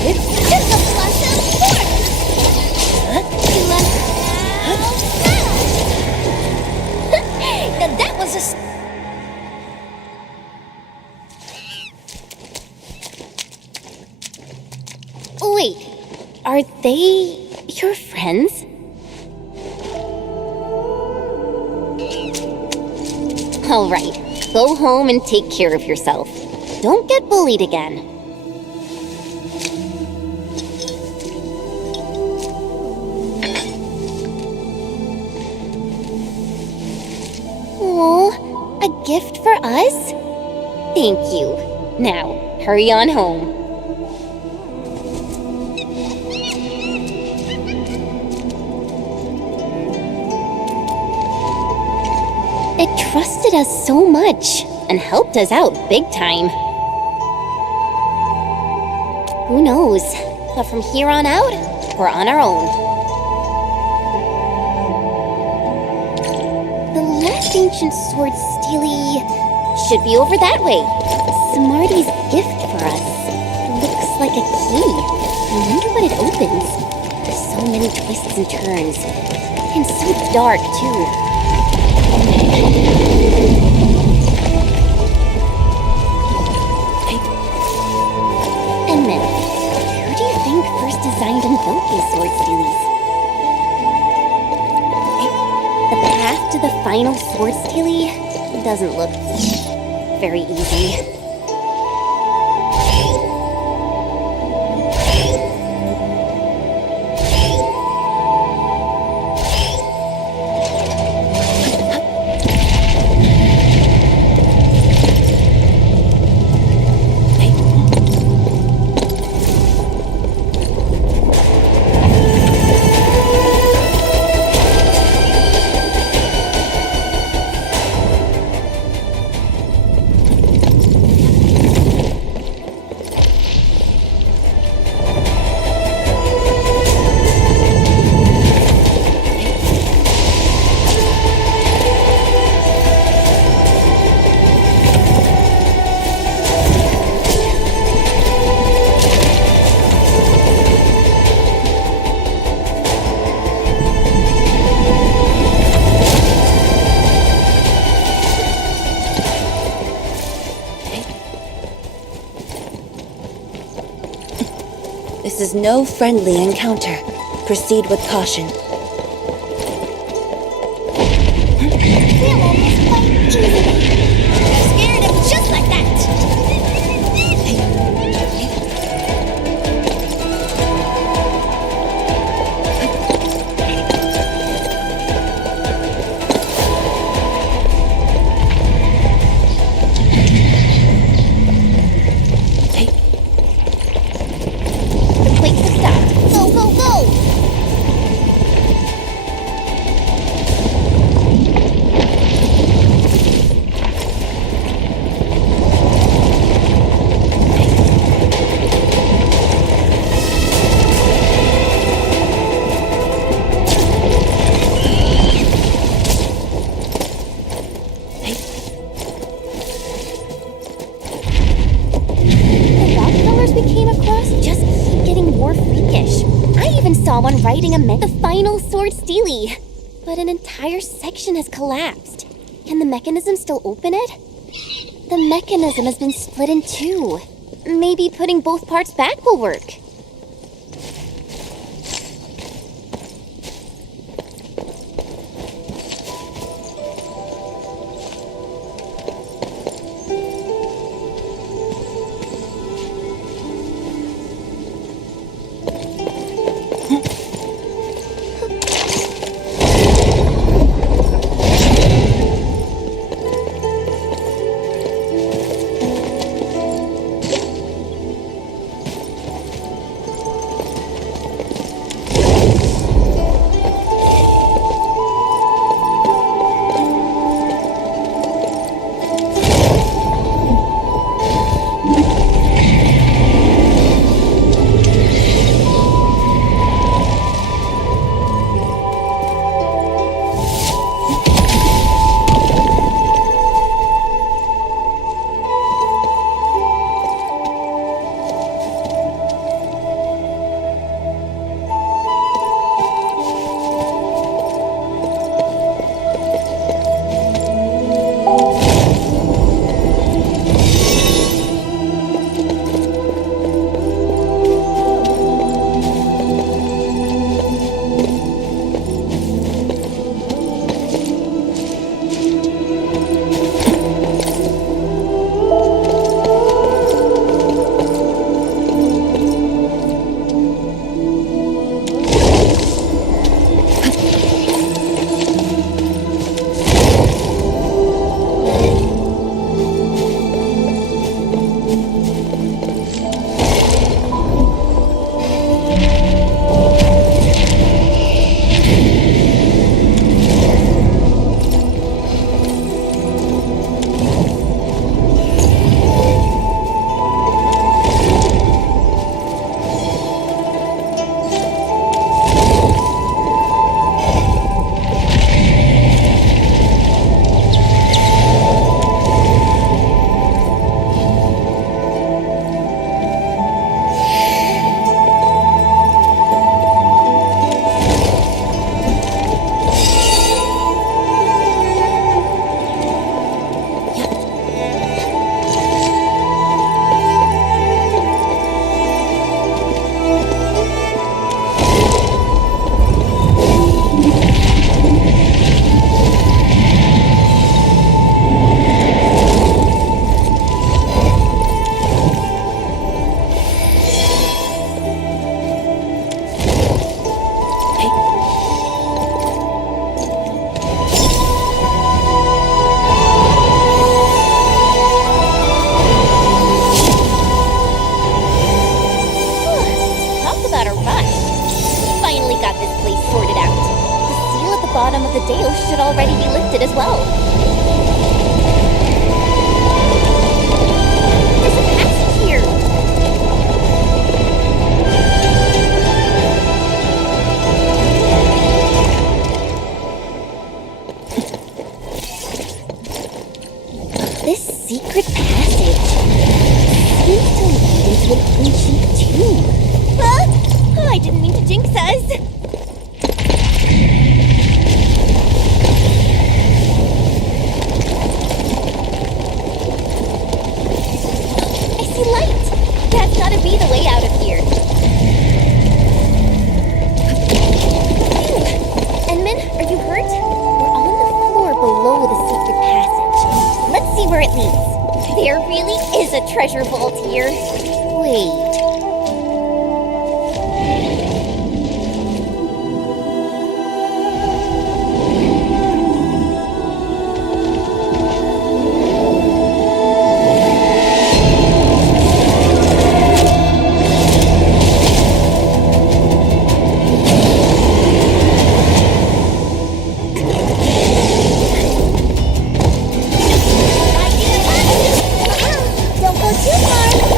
It's just a blossom force. Now that was a... Wait, are they your friends? All right, go home and take care of yourself. Don't get bullied again. Oh, a gift for us? Thank you. Now, hurry on home. It trusted us so much and helped us out big time. Who knows? But from here on out, we're on our own. The last ancient sword steely should be over that way. Smarty's gift for us. Looks like a key. I wonder what it opens. There's so many twists and turns. And so dark, too. Endman, who do you think first designed and built these sword steelies? The path to the final sword steely doesn't look very easy. This is no friendly encounter. Proceed with caution. We'll almost fight easily. I'm scared of just like that. The plates have stopped. Go, go, go! The rock crawlers we came across just keep getting more freakish. I even saw one riding the final sword steely. But an entire section has collapsed. Can the mechanism still open it? The mechanism has been split in two. Maybe putting both parts back will work. bottom of the dale should already be lifted as well. There's a passage here! This secret passage seems to lead into an ancient tomb. Huh? I didn't mean to jinx us! I see light! That's gotta be the way out of here. where it leads. There really is a treasure vault here. Wait. Don't go too far, Mr.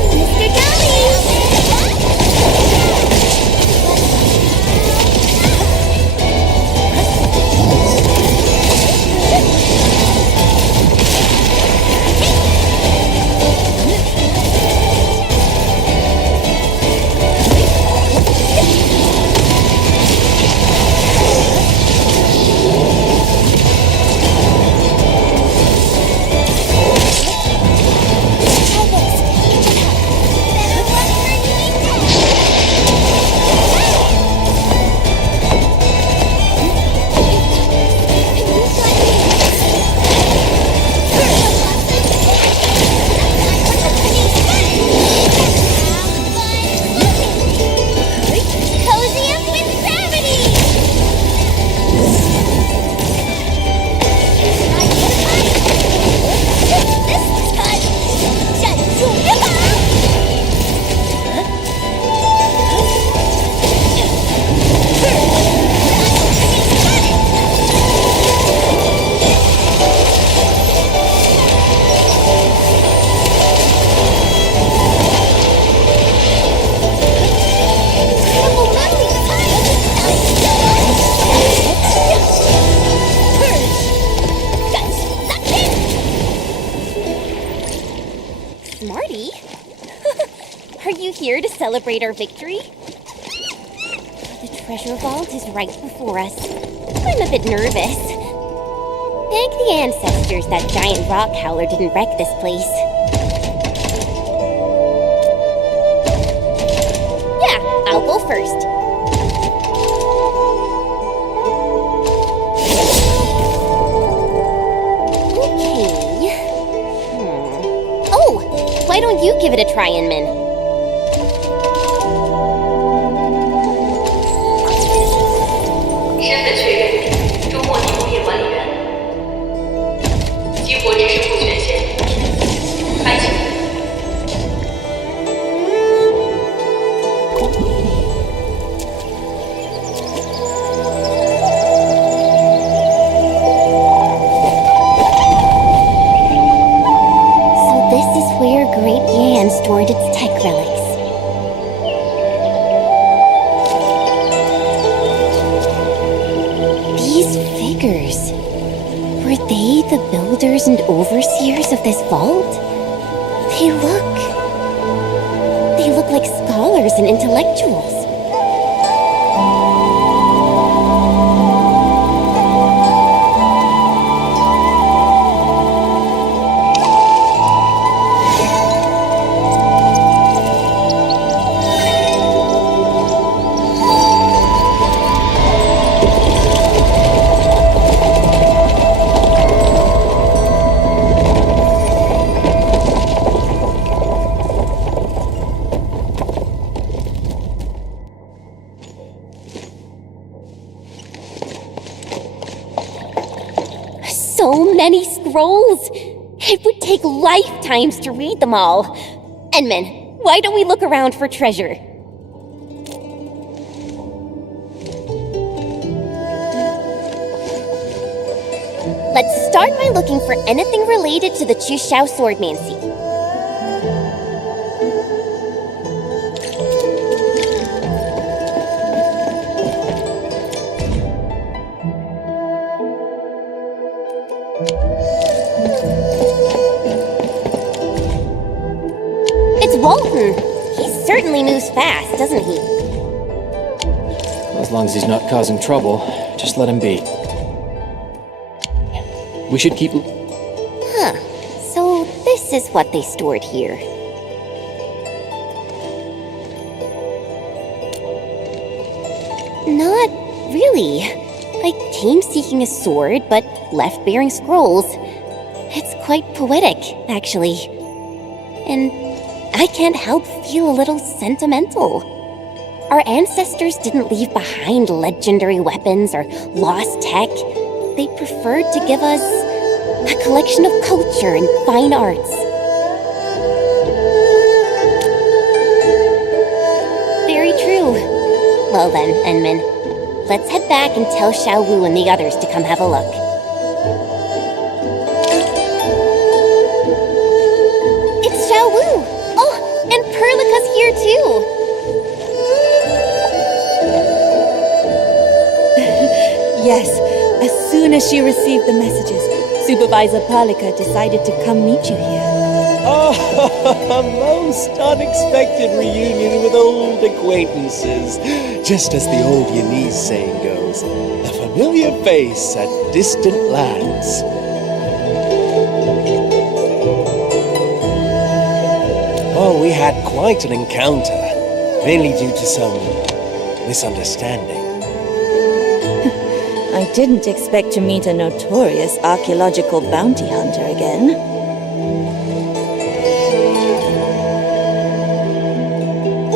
Smarty? Are you here to celebrate our victory? The treasure vault is right before us. I'm a bit nervous. Thank the ancestors that giant rock howler didn't wreck this place. Yeah, I'll go first. Why don't you give it a try, Inman? 身份确认，中莫尼工业管理员，激活知识库权限，开启。So this is where Great Yan stored its tech relics. These figures, were they the builders and overseers of this vault? They look like scholars and intellectuals. So many scrolls! It would take lifetimes to read them all. Enman, why don't we look around for treasure? Let's start by looking for anything related to the Chushao swordmancy. It's Walton. He certainly moves fast, doesn't he? As long as he's not causing trouble, just let him be. We should keep... Huh. So this is what they stored here. Not really. I came seeking a sword, but left bearing scrolls. It's quite poetic, actually. And I can't help feel a little sentimental. Our ancestors didn't leave behind legendary weapons or lost tech. They preferred to give us a collection of culture and fine arts. Very true. Well then, Enmin, let's head back and tell Xiao Wu and the others to come have a look. It's Xiao Wu! Oh, and Perlica's here too! Yes, as soon as she received the messages, Supervisor Perlica decided to come meet you here. Oh, a most unexpected reunion with old acquaintances. Just as the old Yanese saying goes, a familiar face at distant lands. Oh, we had quite an encounter, mainly due to some misunderstanding. I didn't expect to meet a notorious archaeological bounty hunter again.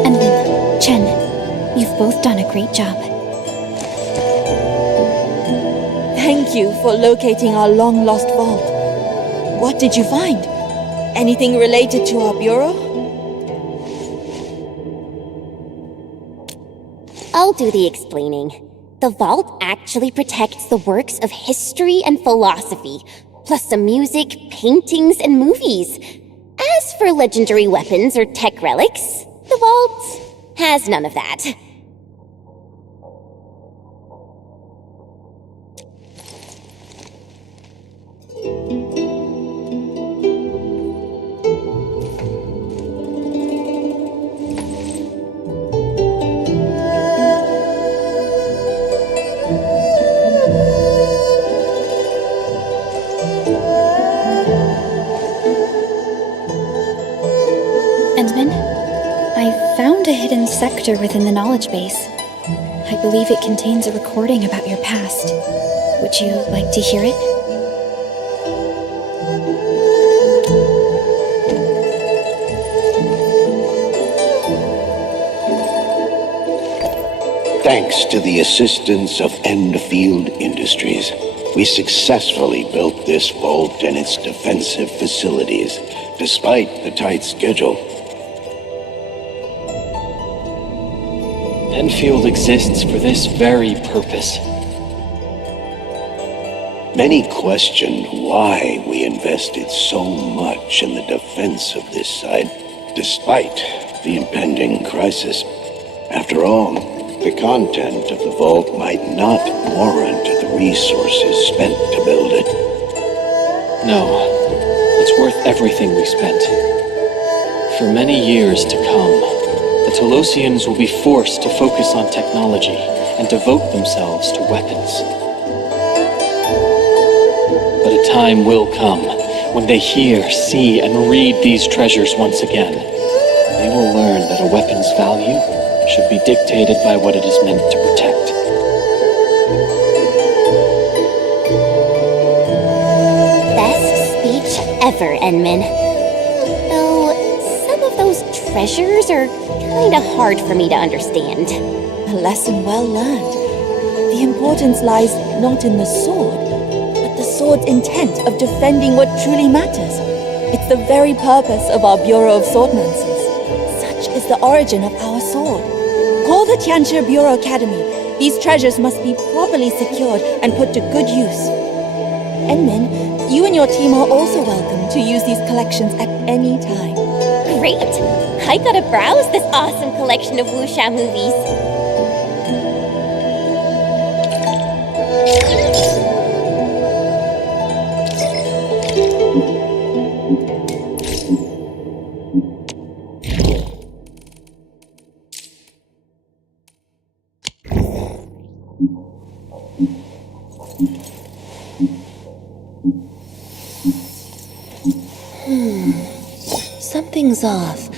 And then, Chen, you've both done a great job. Thank you for locating our long-lost vault. What did you find? Anything related to our bureau? I'll do the explaining. The vault actually protects the works of history and philosophy, plus some music, paintings, and movies. As for legendary weapons or tech relics, the vault has none of that. Endman, I found a hidden sector within the knowledge base. I believe it contains a recording about your past. Would you like to hear it? Thanks to the assistance of ENDFIELD Industries, we successfully built this vault and its defensive facilities, despite the tight schedule. ENDFIELD exists for this very purpose. Many questioned why we invested so much in the defense of this site, despite the impending crisis. After all, the content of the vault might not warrant the resources spent to build it. No, it's worth everything we spent. For many years to come, the Talosians will be forced to focus on technology and devote themselves to weapons. But a time will come when they hear, see, and read these treasures once again. They will learn that a weapon's value should be dictated by what it is meant to protect. Best speech ever, Enmin. Though, some of those treasures are kinda hard for me to understand. A lesson well learned. The importance lies not in the sword, but the sword's intent of defending what truly matters. It's the very purpose of our Bureau of Swordmancers. Such is the origin of our sword. Call the Tianchi Bureau Academy. These treasures must be properly secured and put to good use. Enmin, you and your team are also welcome to use these collections at any time. Great! I gotta browse this awesome collection of wuxia movies. Something's off.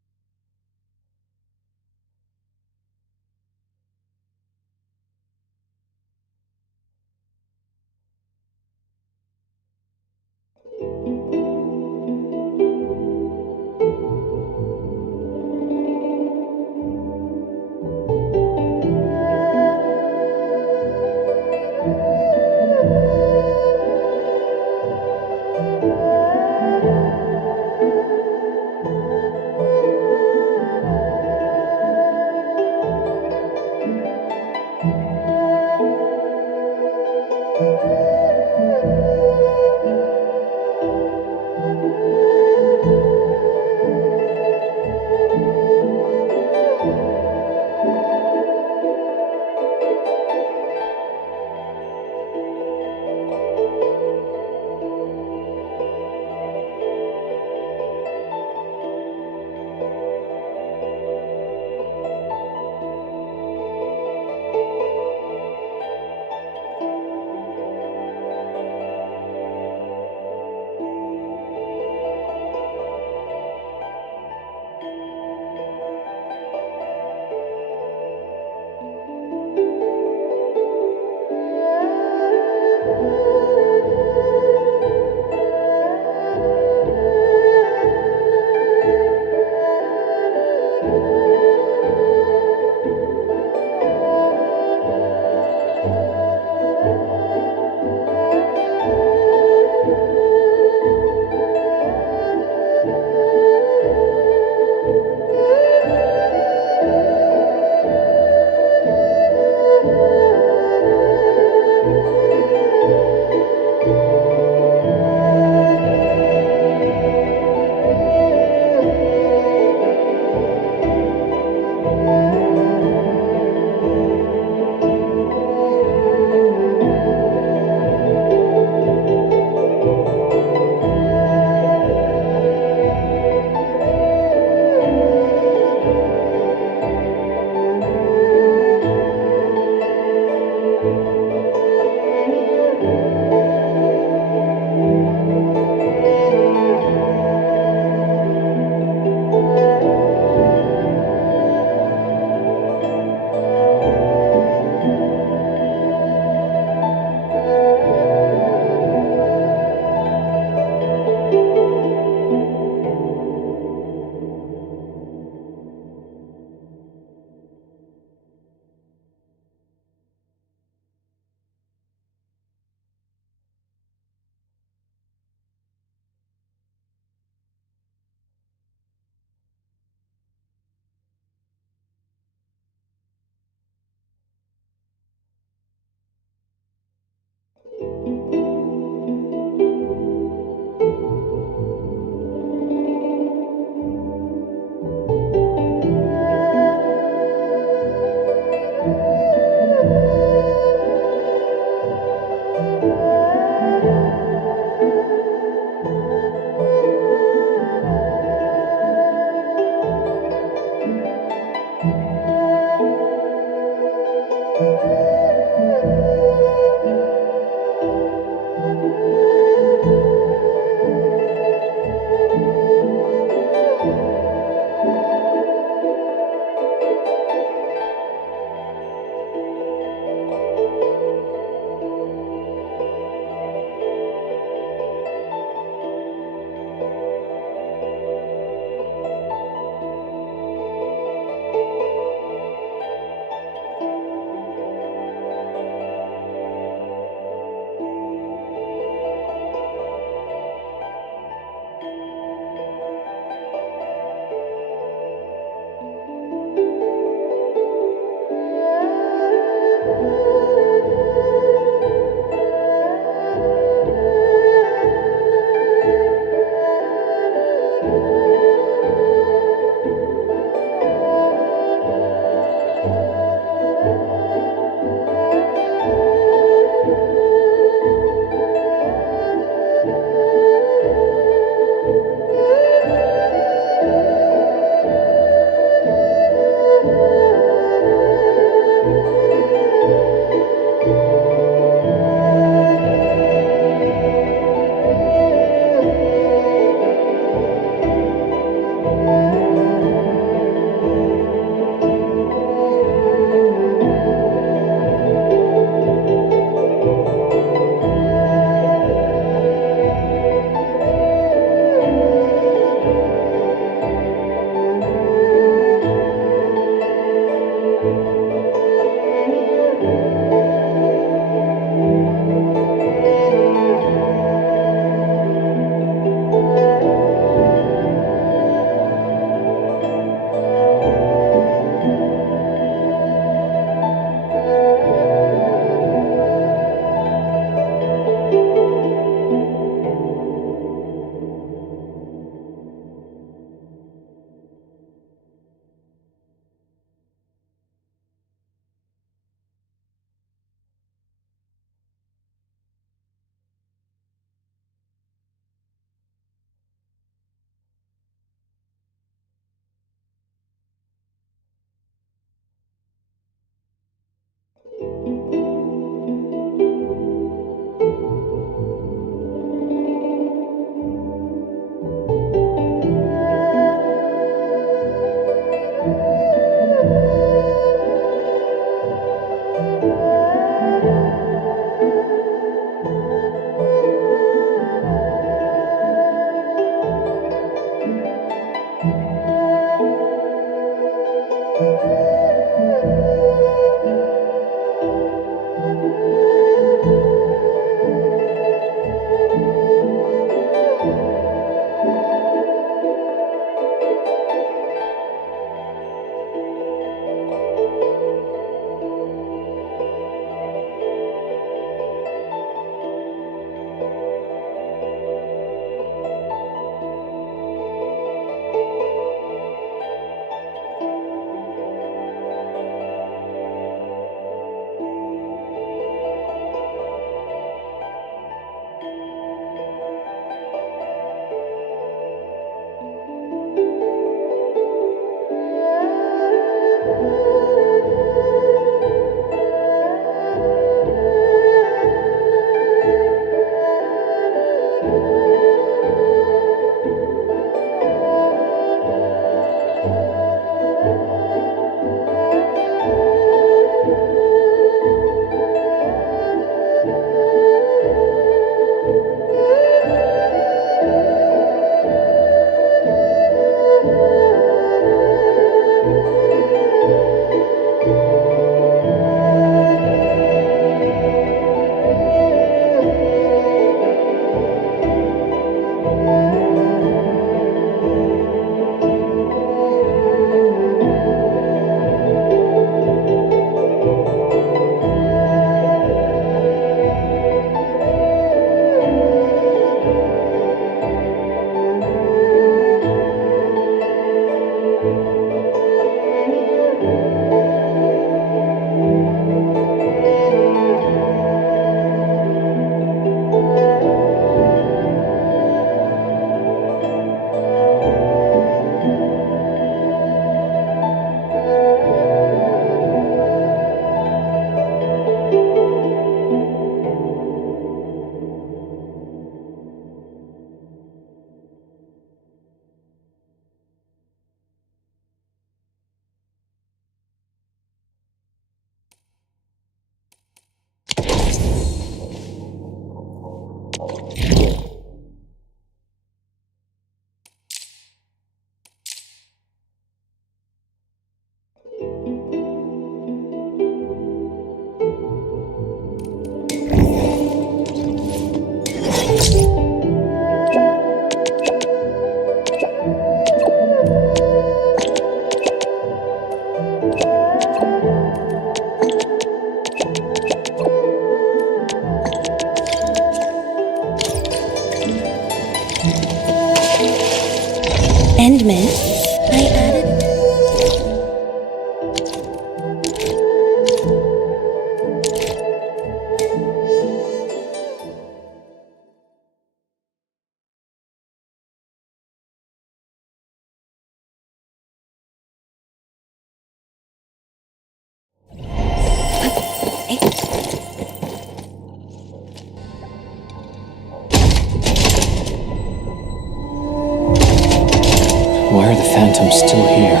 Why are the phantoms still here?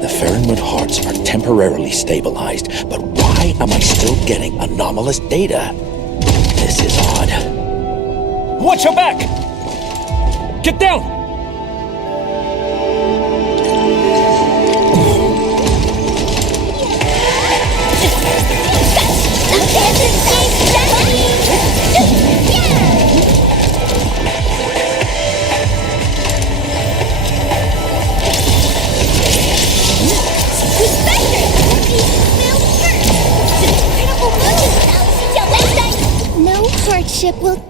The Farinwood hearts are temporarily stabilized, but why am I still getting anomalous data? This is odd. Watch your back! Get down! No hardship will.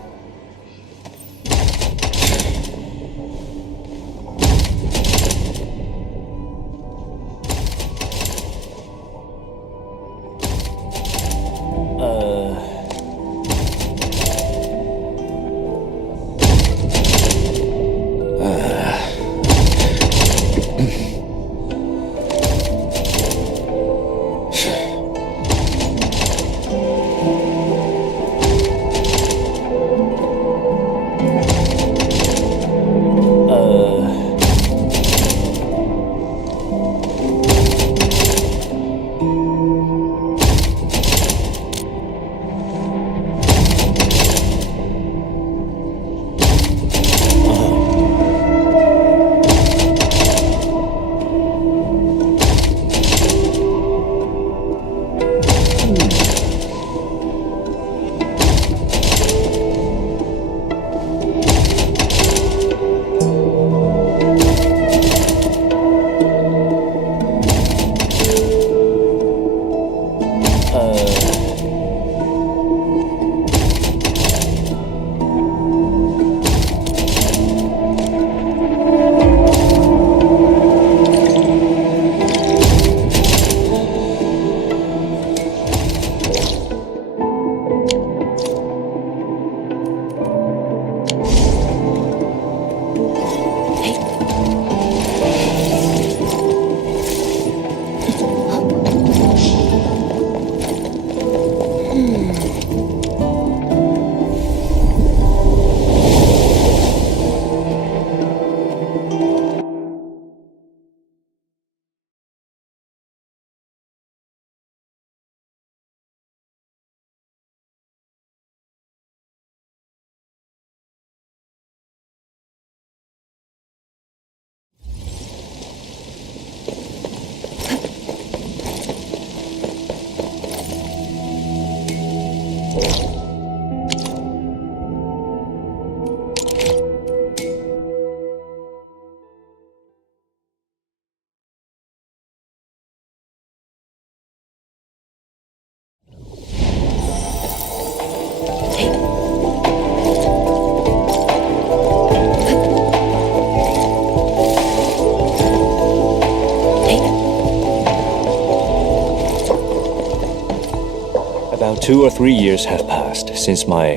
About 2 or 3 years have passed since my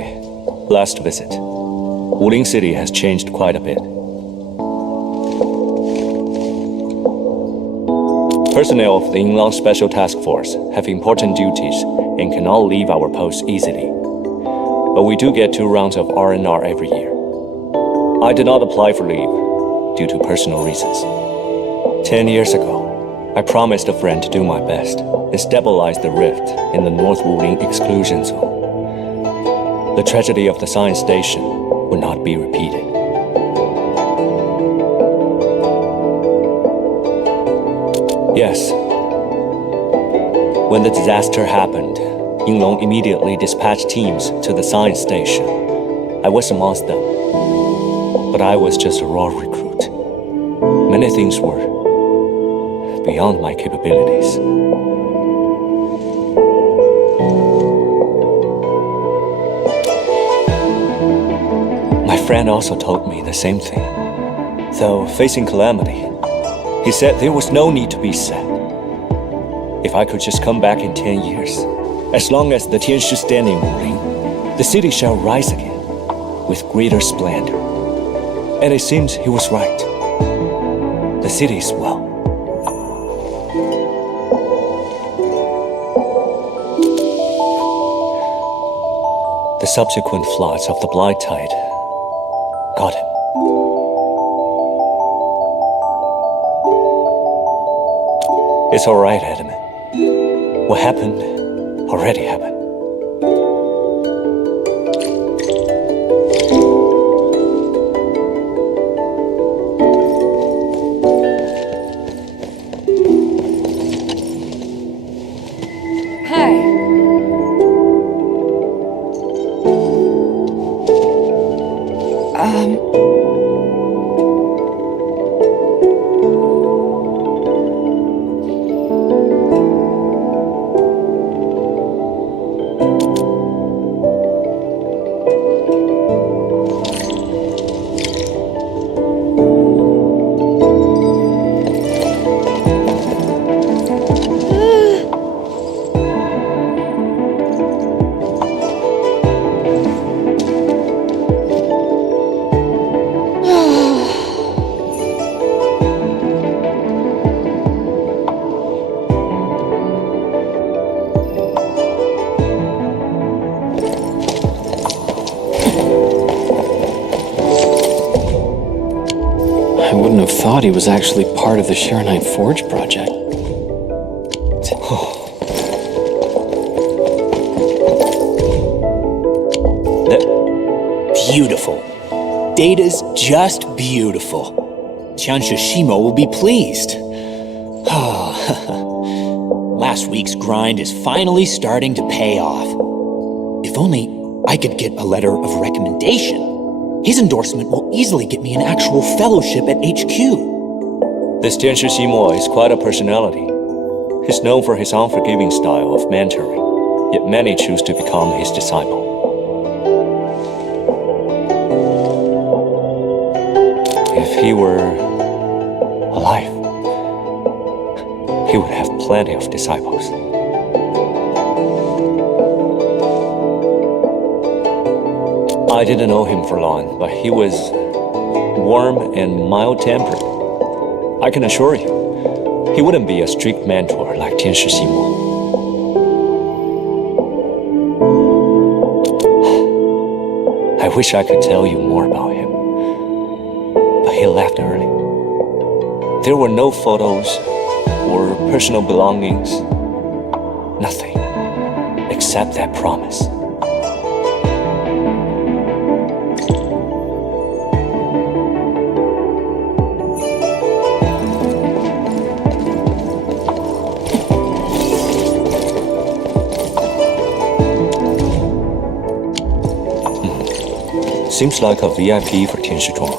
last visit. Wuling City has changed quite a bit. Personnel of the Inland Special Task Force have important duties and cannot leave our posts easily. But we do get 2 rounds of R&R every year. I did not apply for leave due to personal reasons. 10 years ago, I promised a friend to do my best and stabilize the rift in the North Wuling exclusion zone. The tragedy of the science station would not be repeated. Yes. When the disaster happened, Yinglong immediately dispatched teams to the science station. I was amongst them, but I was just a raw recruit. Many things were beyond my capabilities. My friend also told me the same thing. Though facing calamity, he said there was no need to be sad. If I could just come back in 10 years, as long as the Tianshu stand in Wuling, the city shall rise again with greater splendor. And it seems he was right. The city is well. The subsequent floods of the Blight Tide got him. It's alright, Edmund. What happened already happened. Hi. I wouldn't have thought he was actually part of the Sharonite Forge project. Beautiful. Data's just beautiful. Shimo will be pleased. Last week's grind is finally starting to pay off. If only I could get a letter of recommendation. His endorsement will easily get me an actual fellowship at HQ. This Shimo is quite a personality. He's known for his unforgiving style of mentoring, yet many choose to become his disciple. If he were alive, he would have plenty of disciples. I didn't know him for long, but he was warm and mild-tempered. I can assure you, he wouldn't be a strict mentor like Shimo. I wish I could tell you more about him, but he left early. There were no photos or personal belongings, nothing except that promise. Seems like a VIP for 天使庄.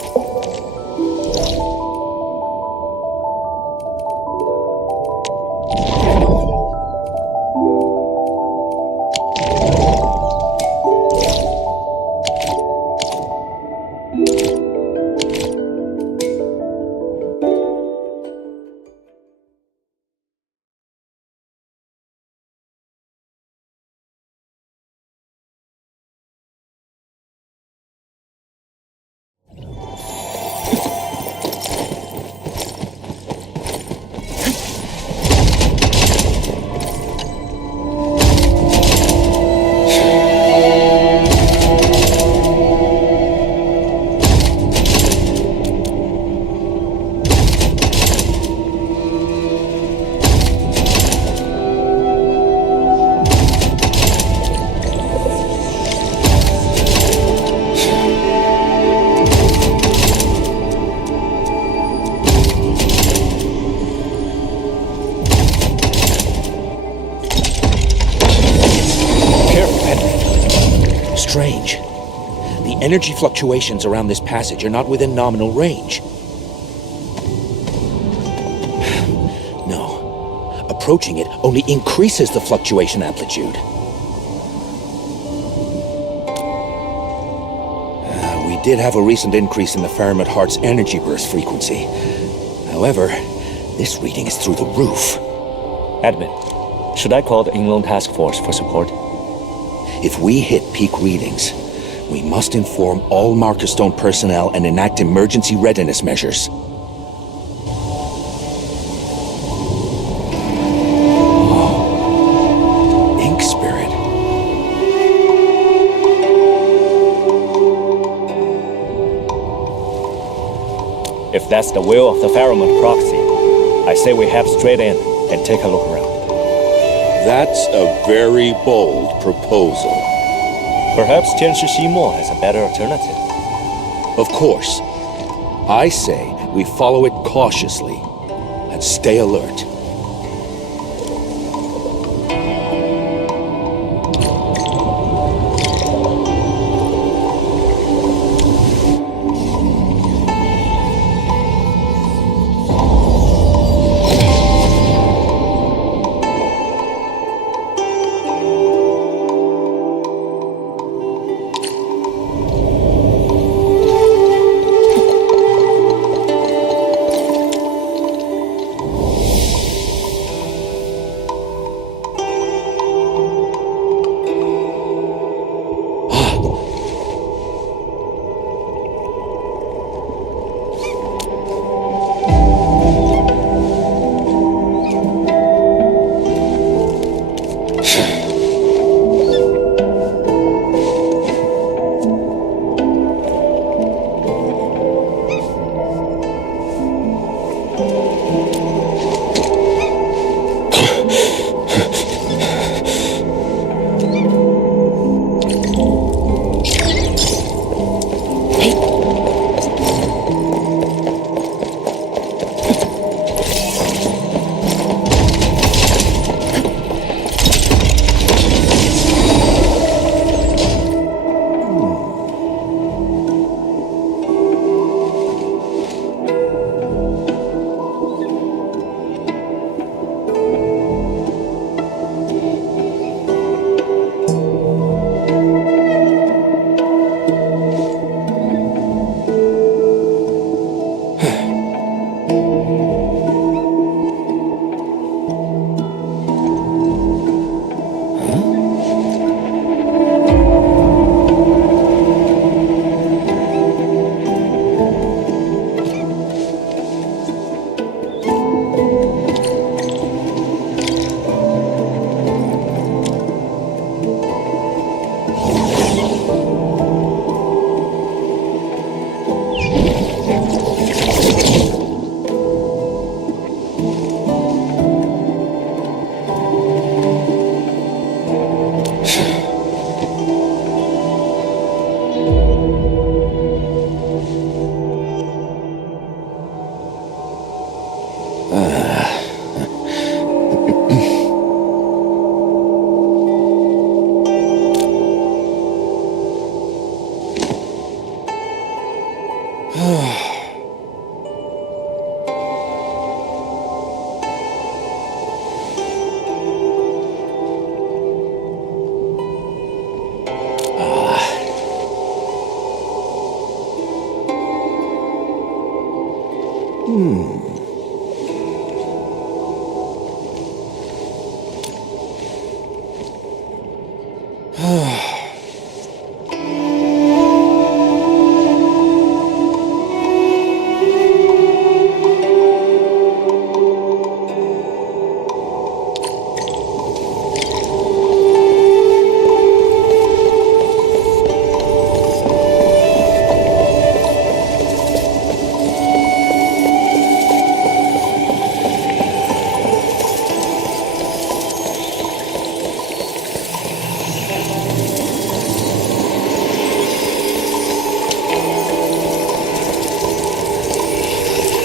Strange. The energy fluctuations around this passage are not within nominal range. No. Approaching it only increases the fluctuation amplitude. We did have a recent increase in the Faramid Heart's energy burst frequency. However, this reading is through the roof. Admin, should I call the Inland Task Force for support? If we hit peak readings, we must inform all Markerstone personnel and enact emergency readiness measures. Oh. Ink Spirit. If that's the will of the Faramid proxy, I say we head straight in. and take a look around. That's a very bold proposal. Perhaps Tianshi Ximo has a better alternative. Of course. I say we follow it cautiously and stay alert.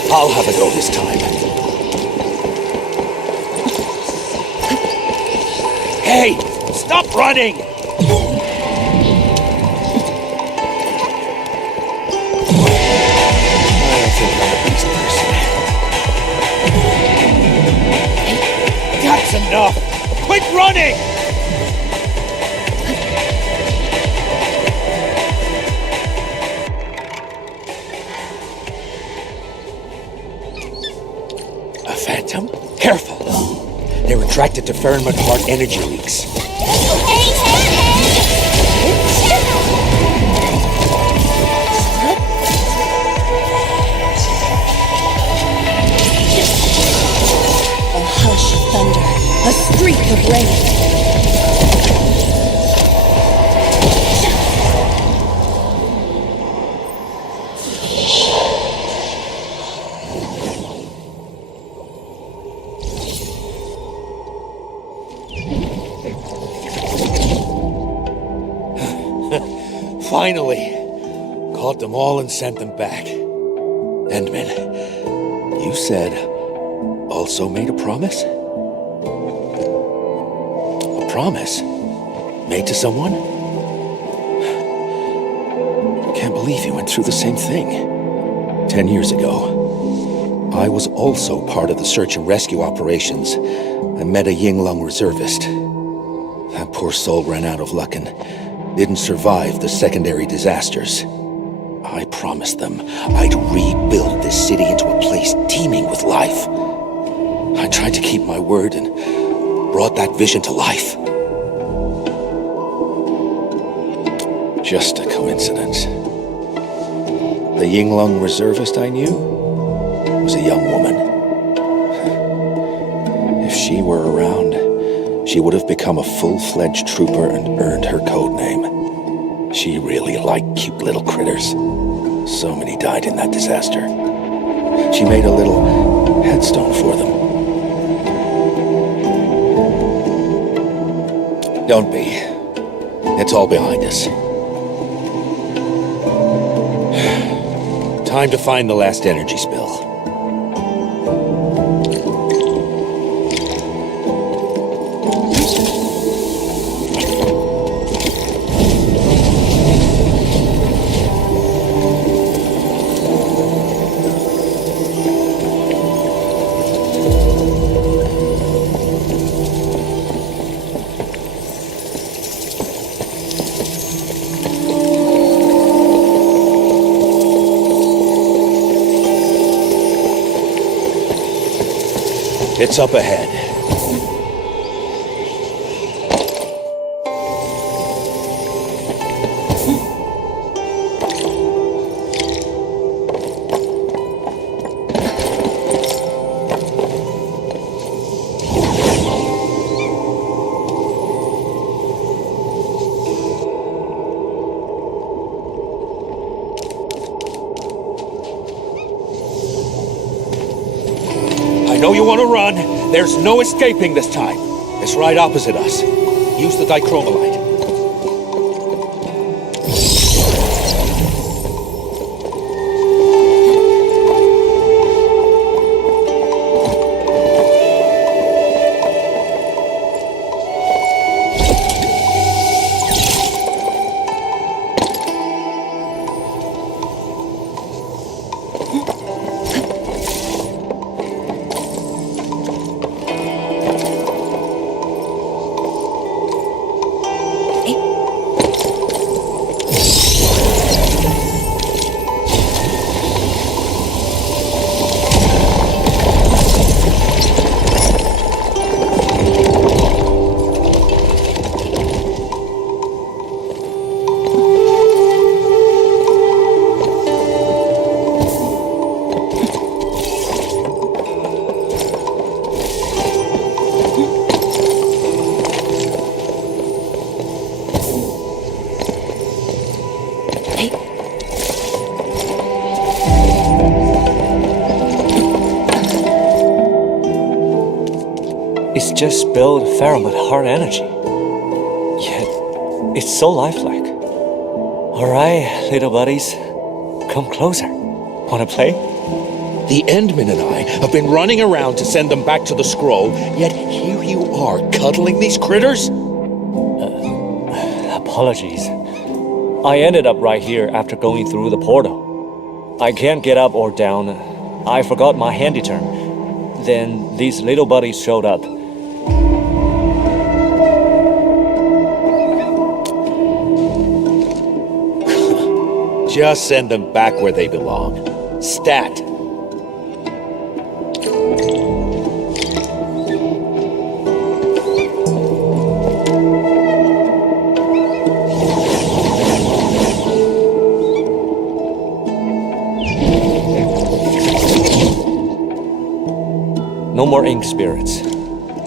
I'll have a go this time. Hey! Stop running! I don't think I'm a beast person. That's enough! Quit running! A phantom? Careful! They're attracted to Fahrenheit Heart energy leaks. A hush of thunder, a streak of rain. Finally, caught them all and sent them back. Endman, you said also made a promise? A promise? Made to someone? Can't believe you went through the same thing. 10 years ago, I was also part of the search and rescue operations. I met a Yinglong reservist. That poor soul ran out of luck and didn't survive the secondary disasters. I promised them I'd rebuild this city into a place teeming with life. I tried to keep my word and brought that vision to life. Just a coincidence. The Yinglong reservist I knew was a young woman. If she were around, she would have become a full-fledged trooper and earned her code name. She really liked cute little critters. So many died in that disaster. She made a little headstone for them. Don't be. It's all behind us. Time to find the last energy spill. It's up ahead. I know you want to run. There's no escaping this time. It's right opposite us. Use the dichromalite. It's just built ferrum with hard energy. Yet, it's so lifelike. Alright, little buddies. Come closer. Wanna play? The Endman and I have been running around to send them back to the scroll, yet here you are, cuddling these critters? Apologies. I ended up right here after going through the portal. I can't get up or down. I forgot my handy term. Then these little buddies showed up. Just send them back where they belong. Stat. No more ink spirits.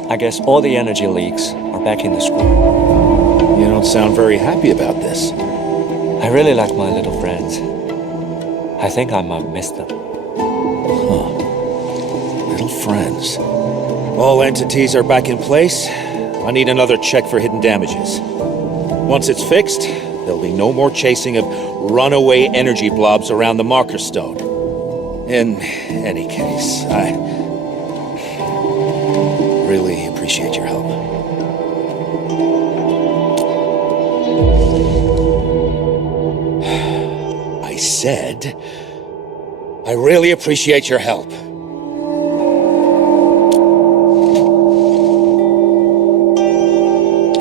I guess all the energy leaks are back in the scroll. You don't sound very happy about this. I really like my little friends. I think I might miss them. Huh. Little friends. All entities are back in place. I need another check for hidden damages. Once it's fixed, There'll be no more chasing of runaway energy blobs around the marker stone. In any case, I really appreciate your help. I said, I really appreciate your help.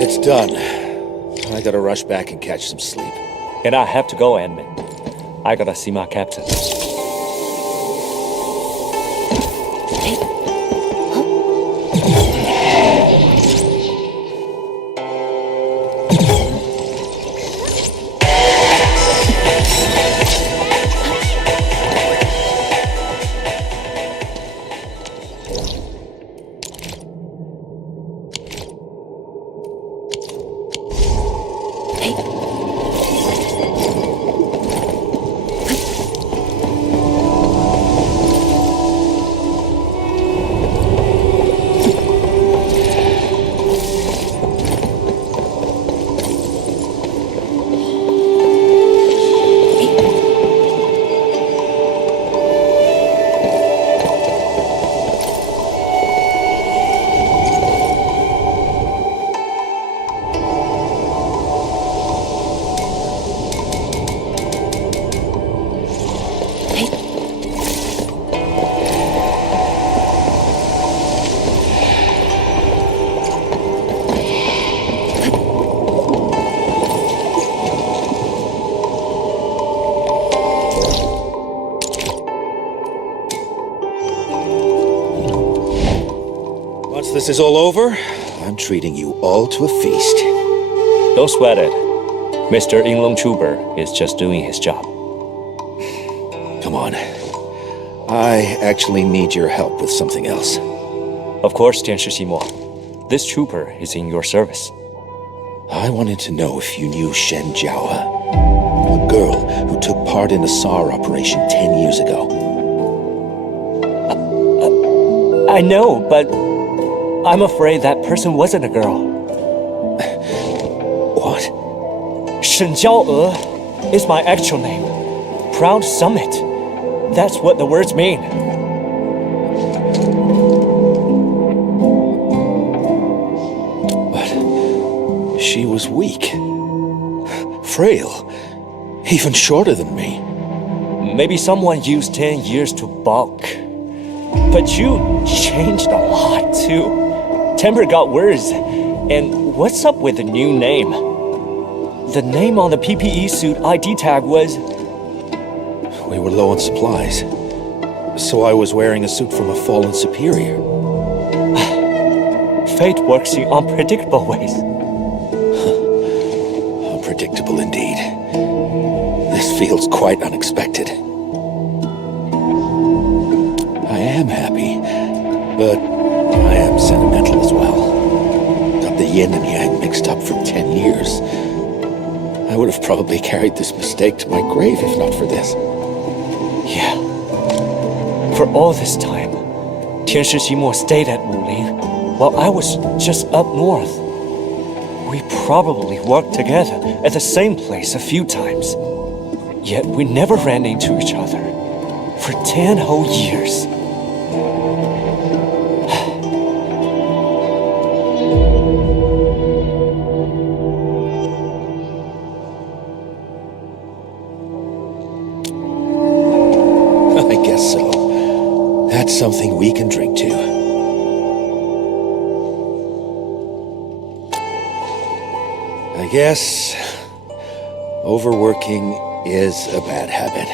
It's done. I gotta rush back and catch some sleep. And I have to go, Edmund. I gotta see my captain. Once this is all over, I'm treating you all to a feast. Don't sweat it. Mr. Inlong Chuber is just doing his job. Come on. I actually need your help with something else. Of course, Tianshi Ximo. This trooper is in your service. I wanted to know if you knew Shen Jiaohe, a girl who took part in a SAR operation 10 years ago. I know, but I'm afraid that person wasn't a girl. What? Shen Jiaohe is my actual name. Proud Summit. That's what the words mean. But she was weak, frail, even shorter than me. Maybe someone used 10 years to bulk. But you changed a lot, too. Temper got worse. And what's up with the new name? The name on the PPE suit ID tag was... We were low on supplies, so I was wearing a suit from a fallen superior. Fate works in unpredictable ways. Unpredictable indeed. This feels quite unexpected. I am happy, but I am sentimental as well. Got the yin and yang mixed up for 10 years. I would have probably carried this mistake to my grave if not for this. Yeah. For all this time, Tianshi Ximo stayed at Wuling, while I was just up north. We probably worked together at the same place a few times. Yet we never ran into each other. For 10 whole years. Something we can drink to. I guess overworking is a bad habit.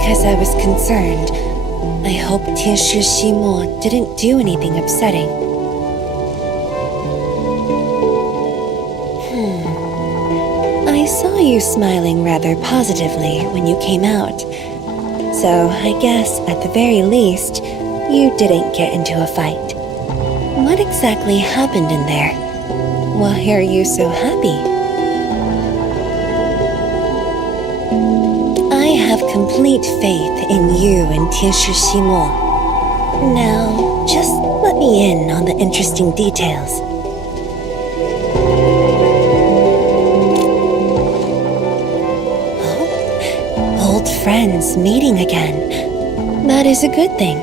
because I was concerned. I hope Shimo didn't do anything upsetting. I saw you smiling rather positively when you came out. So I guess, at the very least, you didn't get into a fight. What exactly happened in there? Why are you so happy? I have complete faith in you and Shimo. Now, just let me in on the interesting details. Old friends meeting again. That is a good thing.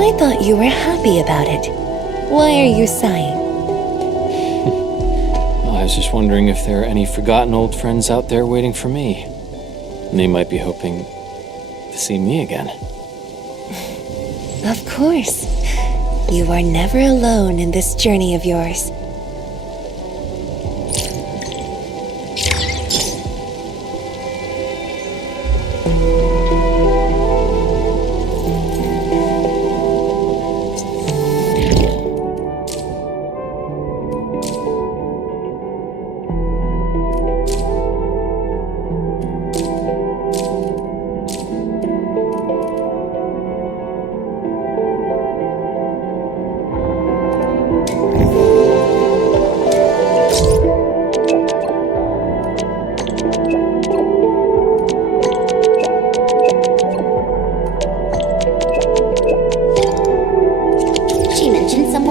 I thought you were happy about it. Why are you sighing? I was just wondering if there are any forgotten old friends out there waiting for me. And they might be hoping to see me again. Of course. You are never alone in this journey of yours.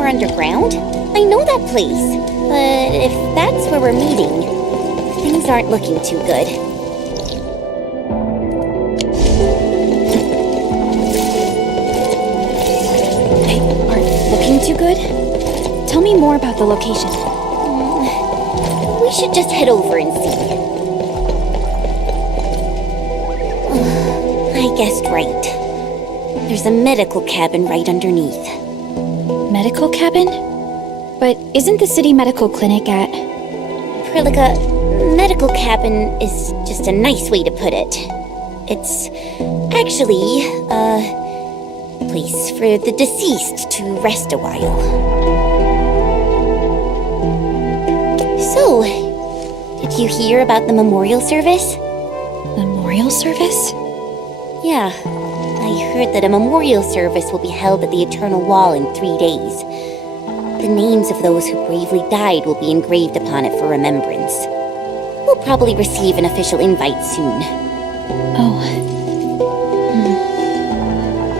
Underground? I know that place, but if that's where we're meeting, things aren't looking too good. They aren't looking too good? Tell me more about the location. We should just head over and see. I guessed right. There's a medical cabin right underneath. Medical cabin? But isn't the city medical clinic at... Prilika, medical cabin is just a nice way to put it. It's actually a place for the deceased to rest a while. So, did you hear about the memorial service? Memorial service? Yeah. I heard that a memorial service will be held at the Eternal Wall in 3 days. The names of those who bravely died will be engraved upon it for remembrance. We'll probably receive an official invite soon. Oh.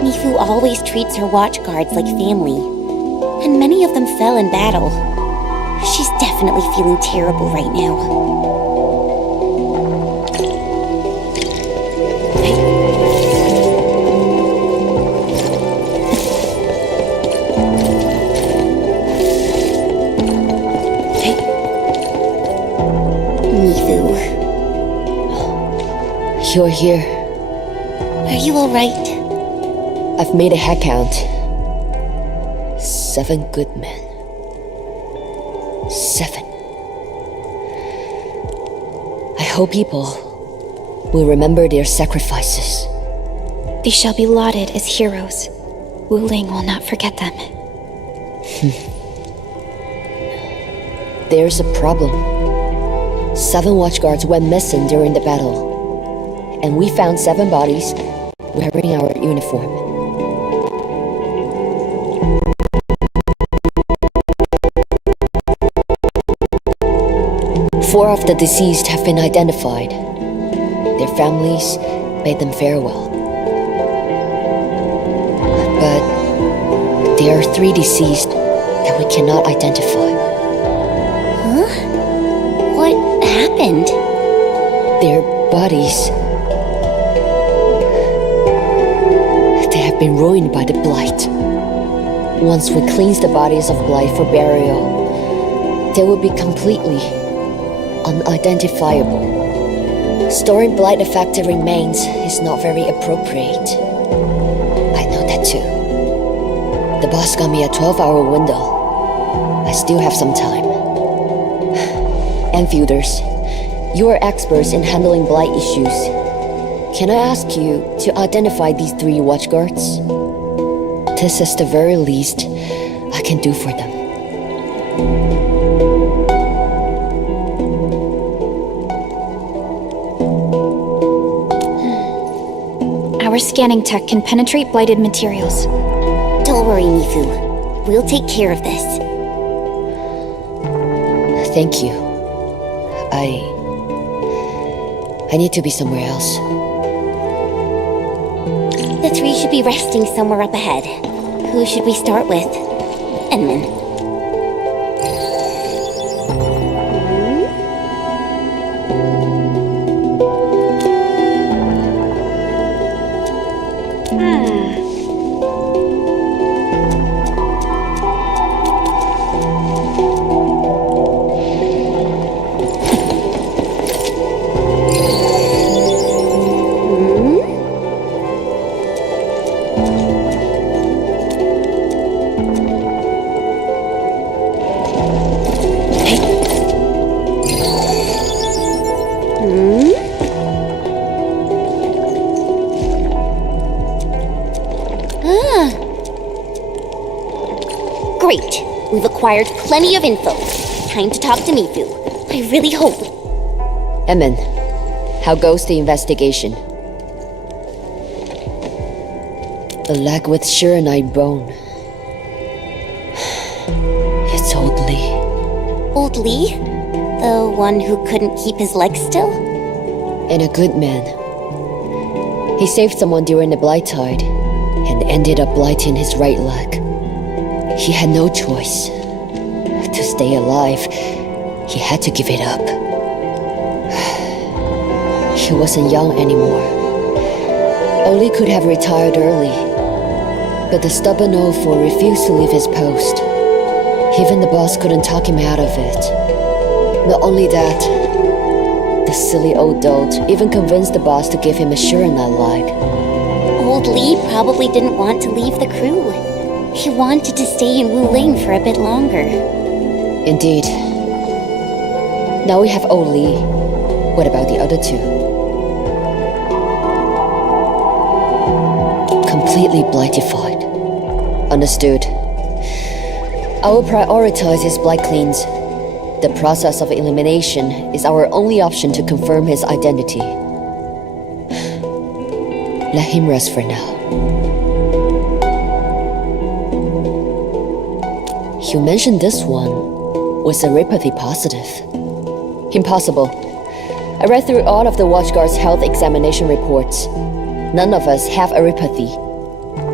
Mifu always treats her watchguards like family, and many of them fell in battle. She's definitely feeling terrible right now. You're here. Are you alright? I've made a head count. 7 good men. 7. I hope people will remember their sacrifices. They shall be lauded as heroes. Wu Ling will not forget them. There's a problem. 7 watchguards went missing during the battle. And we found 7 bodies wearing our uniform. Four of the deceased have been identified. Their families bade them farewell. But there are 3 deceased that we cannot identify. Huh? What happened? Their bodies... been ruined by the blight. Once we cleanse the bodies of blight for burial, they will be completely unidentifiable. Storing blight-affected remains is not very appropriate. I know that too. The boss got me a 12-hour window. I still have some time. Enfielders, You are experts in handling blight issues. Can I ask you to identify these 3 watchguards? This is the very least I can do for them. Our scanning tech can penetrate blighted materials. Don't worry, Mifu. We'll take care of this. Thank you. I need to be somewhere else. The 3 should be resting somewhere up ahead. Who should we start with? Edmund. Great. We've acquired plenty of info. Time to talk to Mifu. I really hope. Emin, how goes the investigation? The leg with Shiranite bone. It's old Lee. Old Lee? The one who couldn't keep his leg still? And a good man. He saved someone during the blight tide and ended up blighting his right leg. He had no choice. To stay alive, he had to give it up. He wasn't young anymore. Oli could have retired early, but the stubborn Ofor refused to leave his post. Even the boss couldn't talk him out of it. Not only that, the silly old dolt even convinced the boss to give him a Shiranite leg. Old Lee probably didn't want to leave the crew. He wanted to stay in Wuling for a bit longer. Indeed. Now we have old Lee. What about the other 2? Completely blightified. Understood. I will prioritize his blight cleans. The process of elimination is our only option to confirm his identity. Let him rest for now. You mentioned this one was seropathy positive. Impossible. I read through all of the Watchguard's health examination reports. None of us have seropathy.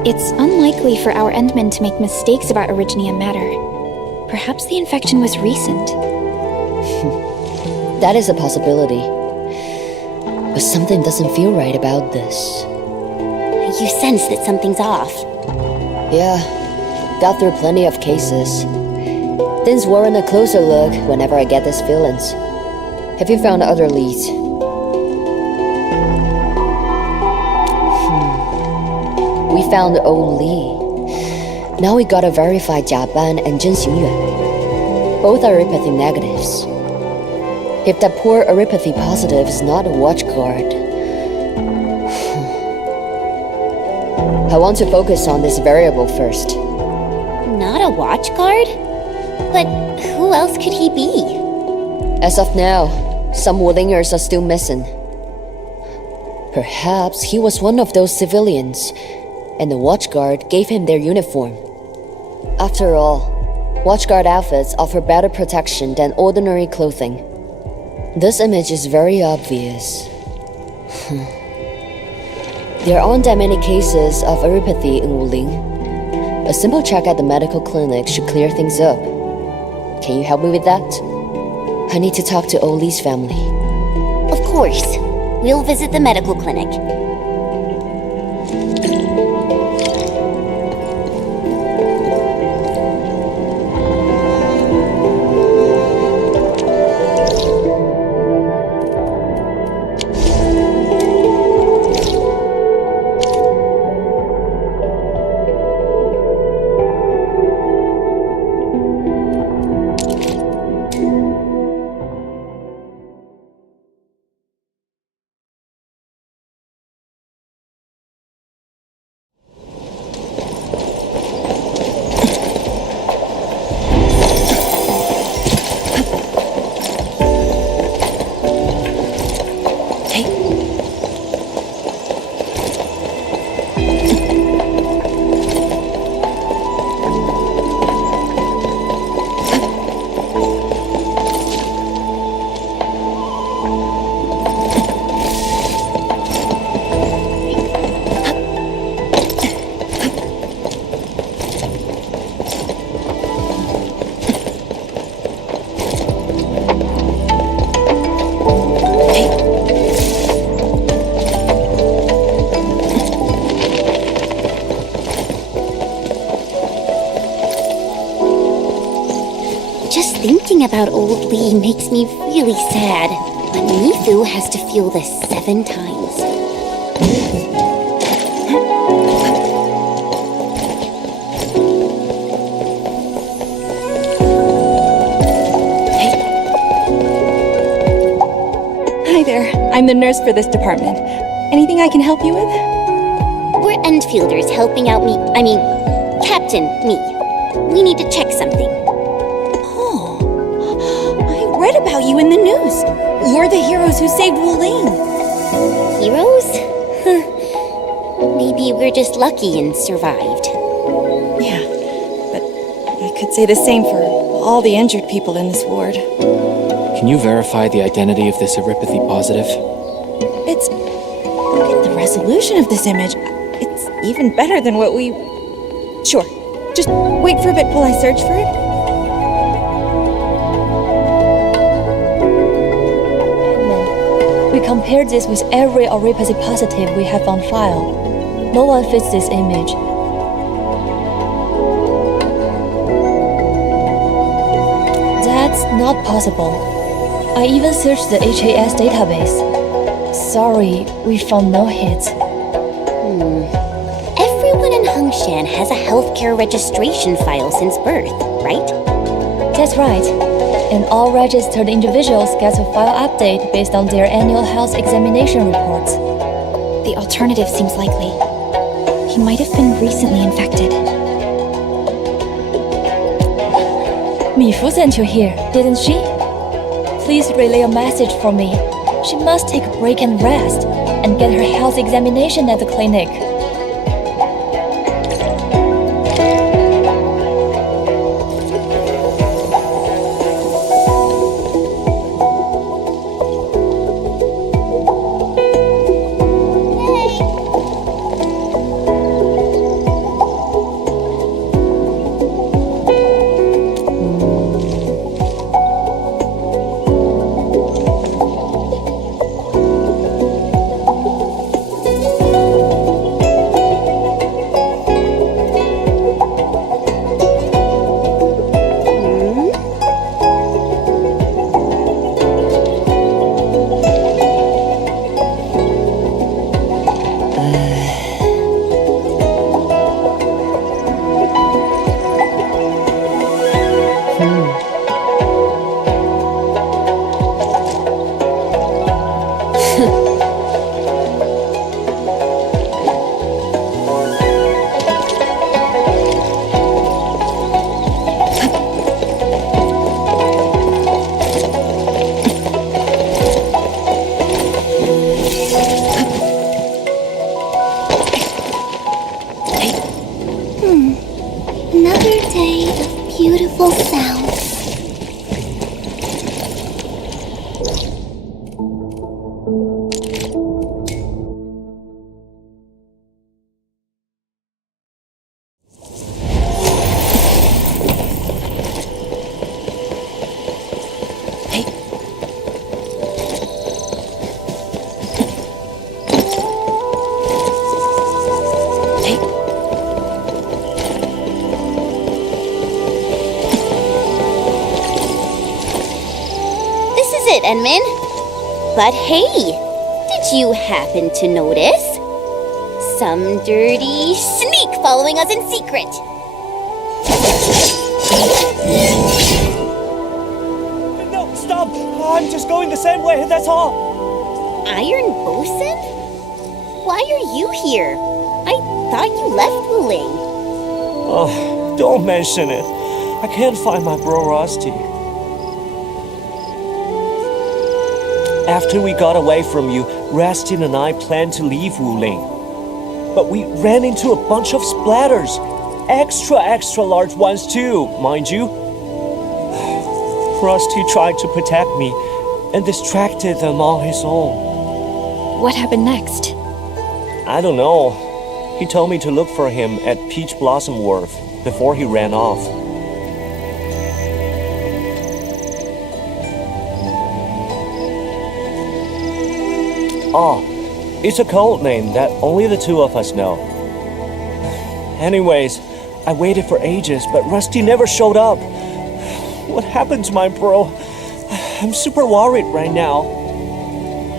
It's unlikely for our Endmen to make mistakes about originium matter. Perhaps the infection was recent. That is a possibility. But something doesn't feel right about this. You sense that something's off. Yeah. Got through plenty of cases. Things warrant a closer look whenever I get these feelings. Have you found other leads? We found old Lee. Now we gotta verify Jiaban and Zhen Xingyuan. Both are Aripathy negatives. If that poor Aripathy positive is not a watchguard, I want to focus on this variable first. Not a watchguard? But who else could he be? As of now, some Wulingers are still missing. Perhaps he was one of those civilians, and the watchguard gave him their uniform. After all, watchguard outfits offer better protection than ordinary clothing. This image is very obvious. There aren't that many cases of Aripathy in Wuling. A simple check at the medical clinic should clear things up. Can you help me with that? I need to talk to Oli's family. Of course. We'll visit the medical clinic. Thinking about old Lee makes me really sad, but Mifu has to feel this 7 times. Hi there, I'm the nurse for this department. Anything I can help you with? We're Endfielders helping out Captain me. We need to check something. Oh, I read about you in the news. You're the heroes who saved Wuling. Heroes? Maybe we're just lucky and survived. Yeah, but I could say the same for all the injured people in this ward. Can you verify the identity of this erypathy positive? Look at the resolution of this image. It's even better than what we... Sure. Just wait for a bit while I search for it. We compared this with every erypathy positive we have on file. No one fits this image. That's not possible. I even searched the HAS database. Sorry, we found no hits. Everyone in Hengshan has a healthcare registration file since birth, right? That's right. And all registered individuals get a file update based on their annual health examination reports. The alternative seems likely. He might have been recently infected. Mifu sent you here, didn't she? Please relay a message for me. She must take a break and rest, and get her health examination at the clinic. Another day of beautiful sounds. Enmin. But hey, did you happen to notice? Some dirty sneak following us in secret. No, stop! I'm just going the same way, that's all. Iron Bosun? Why are you here? I thought you left Wuling. Oh, don't mention it. I can't find my bro Rusty. After we got away from you, Rastin and I planned to leave Wuling. But we ran into a bunch of splatters. Extra large ones too, mind you. Rusty tried to protect me and distracted them on his own. What happened next? I don't know. He told me to look for him at Peach Blossom Wharf before he ran off. Oh, it's a code name that only the two of us know. Anyways, I waited for ages, but Rusty never showed up. What happened to my bro? I'm super worried right now.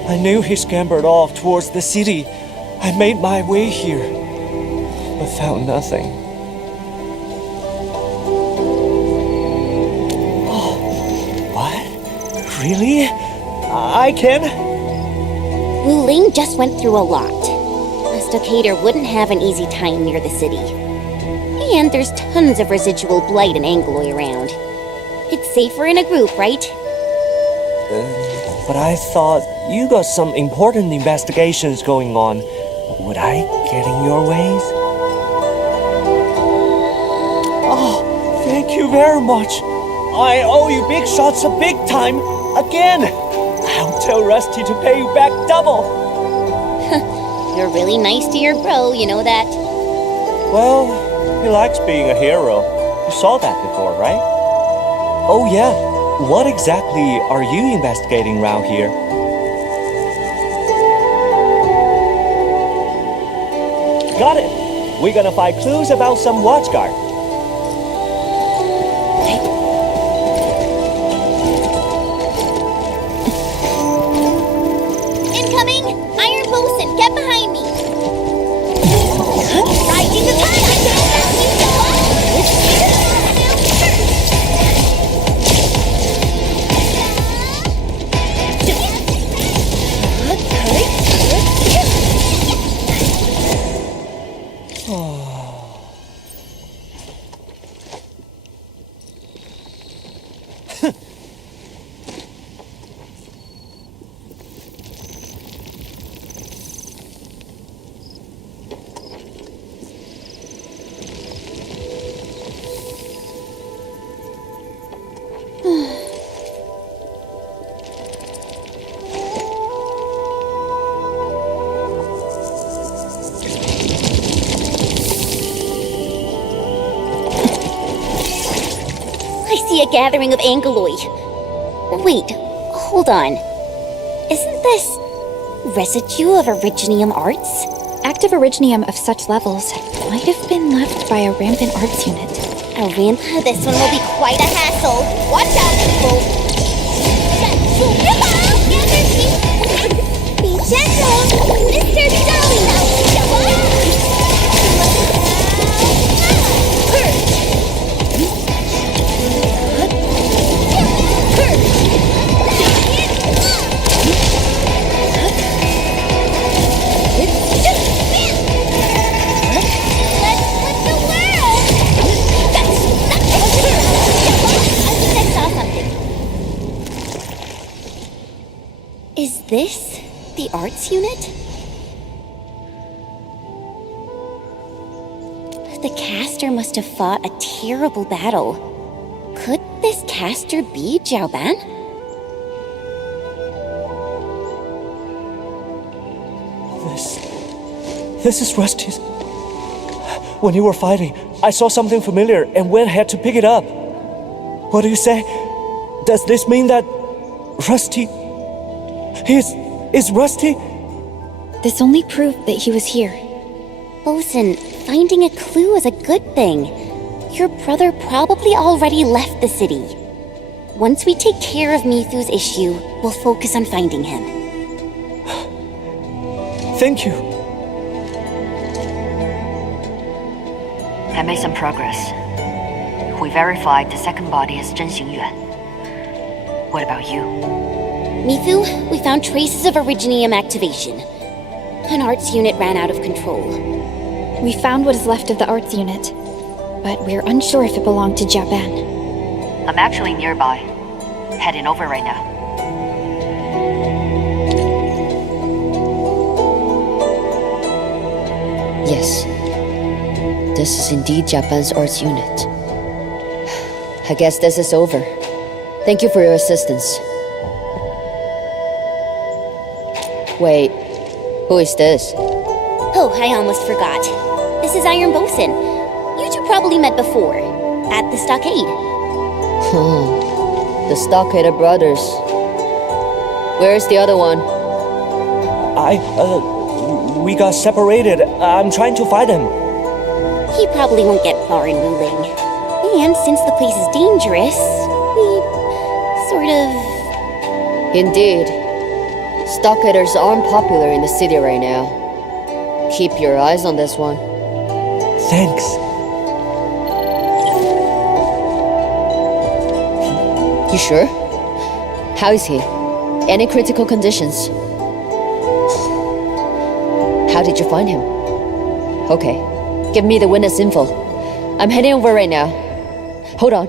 I knew he scampered off towards the city. I made my way here, but found nothing. Oh, what? Really? I can? Wu Ling just went through a lot. A stockader wouldn't have an easy time near the city. And there's tons of residual blight and angloy around. It's safer in a group, right? But I thought you got some important investigations going on. Would I get in your ways? Oh, thank you very much. I owe you big shots of big time again. I'll tell Rusty to pay you back double. You're really nice to your bro, you know that? Well, he likes being a hero. You saw that before, right? Oh yeah, what exactly are you investigating around here? Got it! We're gonna find clues about some watchguard. Incoming! Iron Bosun, get behind me! Rising the tide! A gathering of ankyloid. Wait, hold on. Isn't this residue of originium arts? Active originium of such levels might have been left by a rampant arts unit. A ramp? This one will be quite a hassle. Watch out, people! Be gentle! Mr. Darling! Is this the arts unit? The caster must have fought a terrible battle. Could this caster be Jiao Ban? This is Rusty's. When you were fighting, I saw something familiar and went ahead to pick it up. What do you say? Does this mean that Rusty... Is Rusty? This only proved that he was here. Bosun, finding a clue is a good thing. Your brother probably already left the city. Once we take care of Mithu's issue, we'll focus on finding him. Thank you. I made some progress. We verified the second body is Zhen Xingyuan. What about you? Mithu, we found traces of originium activation. An arts unit ran out of control. We found what is left of the arts unit, but we're unsure if it belonged to Jiao Ban. I'm actually nearby. Heading over right now. Yes. This is indeed Jiao Ban's arts unit. I guess this is over. Thank you for your assistance. Wait, who is this? Oh, I almost forgot. This is Iron Bosun. You two probably met before. At the stockade. The Stockade brothers. Where's the other one? We got separated. I'm trying to find him. He probably won't get far in Wuling. And since the place is dangerous, we sort of... Indeed. Stockaders aren't popular in the city right now. Keep your eyes on this one. Thanks. You sure? How is he? Any critical conditions? How did you find him? Okay, give me the witness info. I'm heading over right now. Hold on.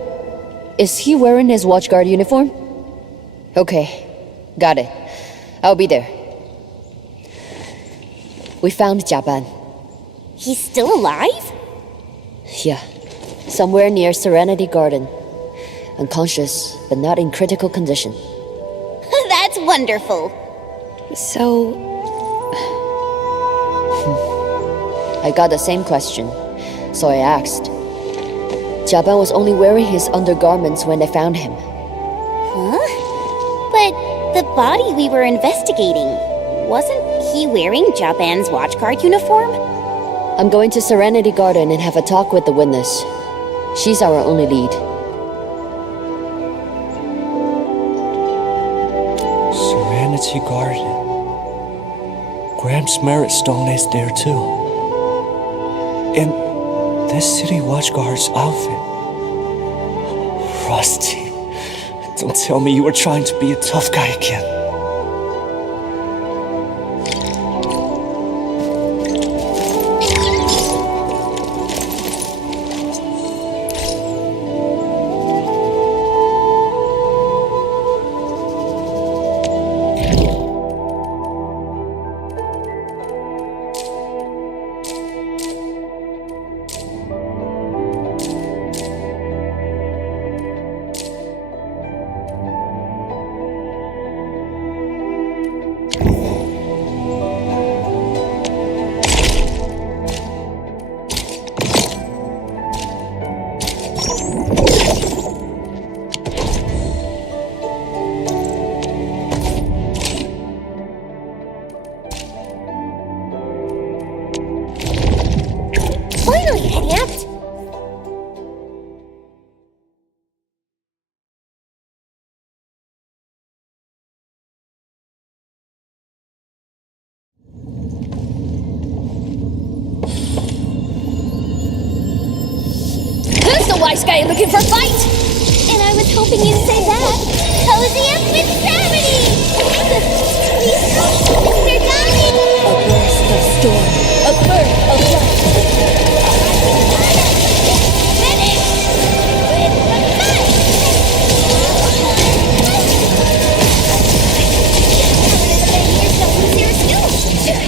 Is he wearing his watchguard uniform? Okay, got it. I'll be there. We found Japan. He's still alive? Yeah, somewhere near Serenity Garden. Unconscious, but not in critical condition. That's wonderful. So... I got the same question, so I asked. Japan was only wearing his undergarments when they found him. Huh? But the body we were investigating, wasn't he wearing Japan's watchguard uniform? I'm going to Serenity Garden and have a talk with the witness. She's our only lead. Serenity Garden. Gramps Merit Stone is there too. In this city watchguard's outfit. Rusty, don't tell me you were trying to be a tough guy again. Finally, Idiot! Who's the wise guy looking for fight? And I was hoping you'd say that. Cozy up with gravity! Please help, Mr. Donnie! A burst of storm, a birth of light. Finish! With the fight! Here's the Zero skill!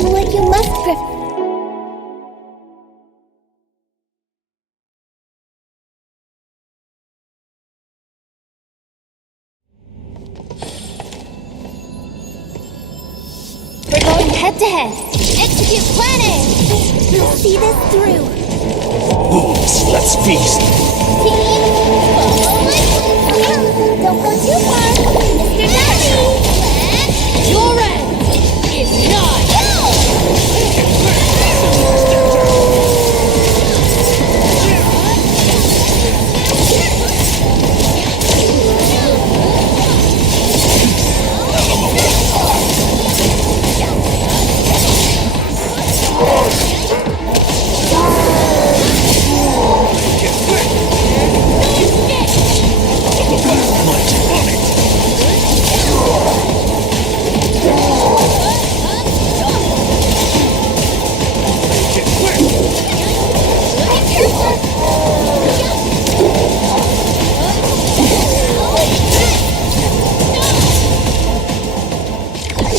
What you must We're going head-to-head. Execute plan A. We'll see this through. Wolves, let's feast. Team, follow my lead. Don't go too far, Mr. Daddy. Your end is not.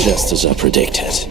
Just as I predicted.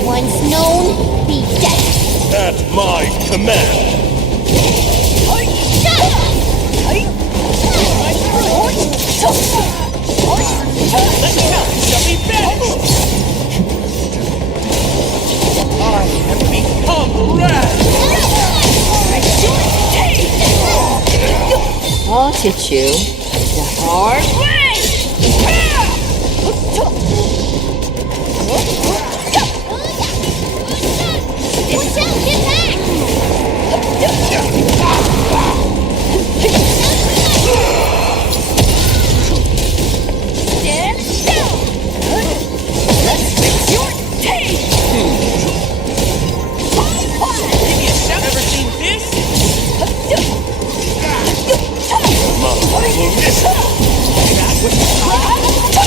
Once known, be dead. At my command. I have become wrath! I'll teach you the hard way. Watch out, get back! Stand still! Let's fix your teeth! Ever seen this? That was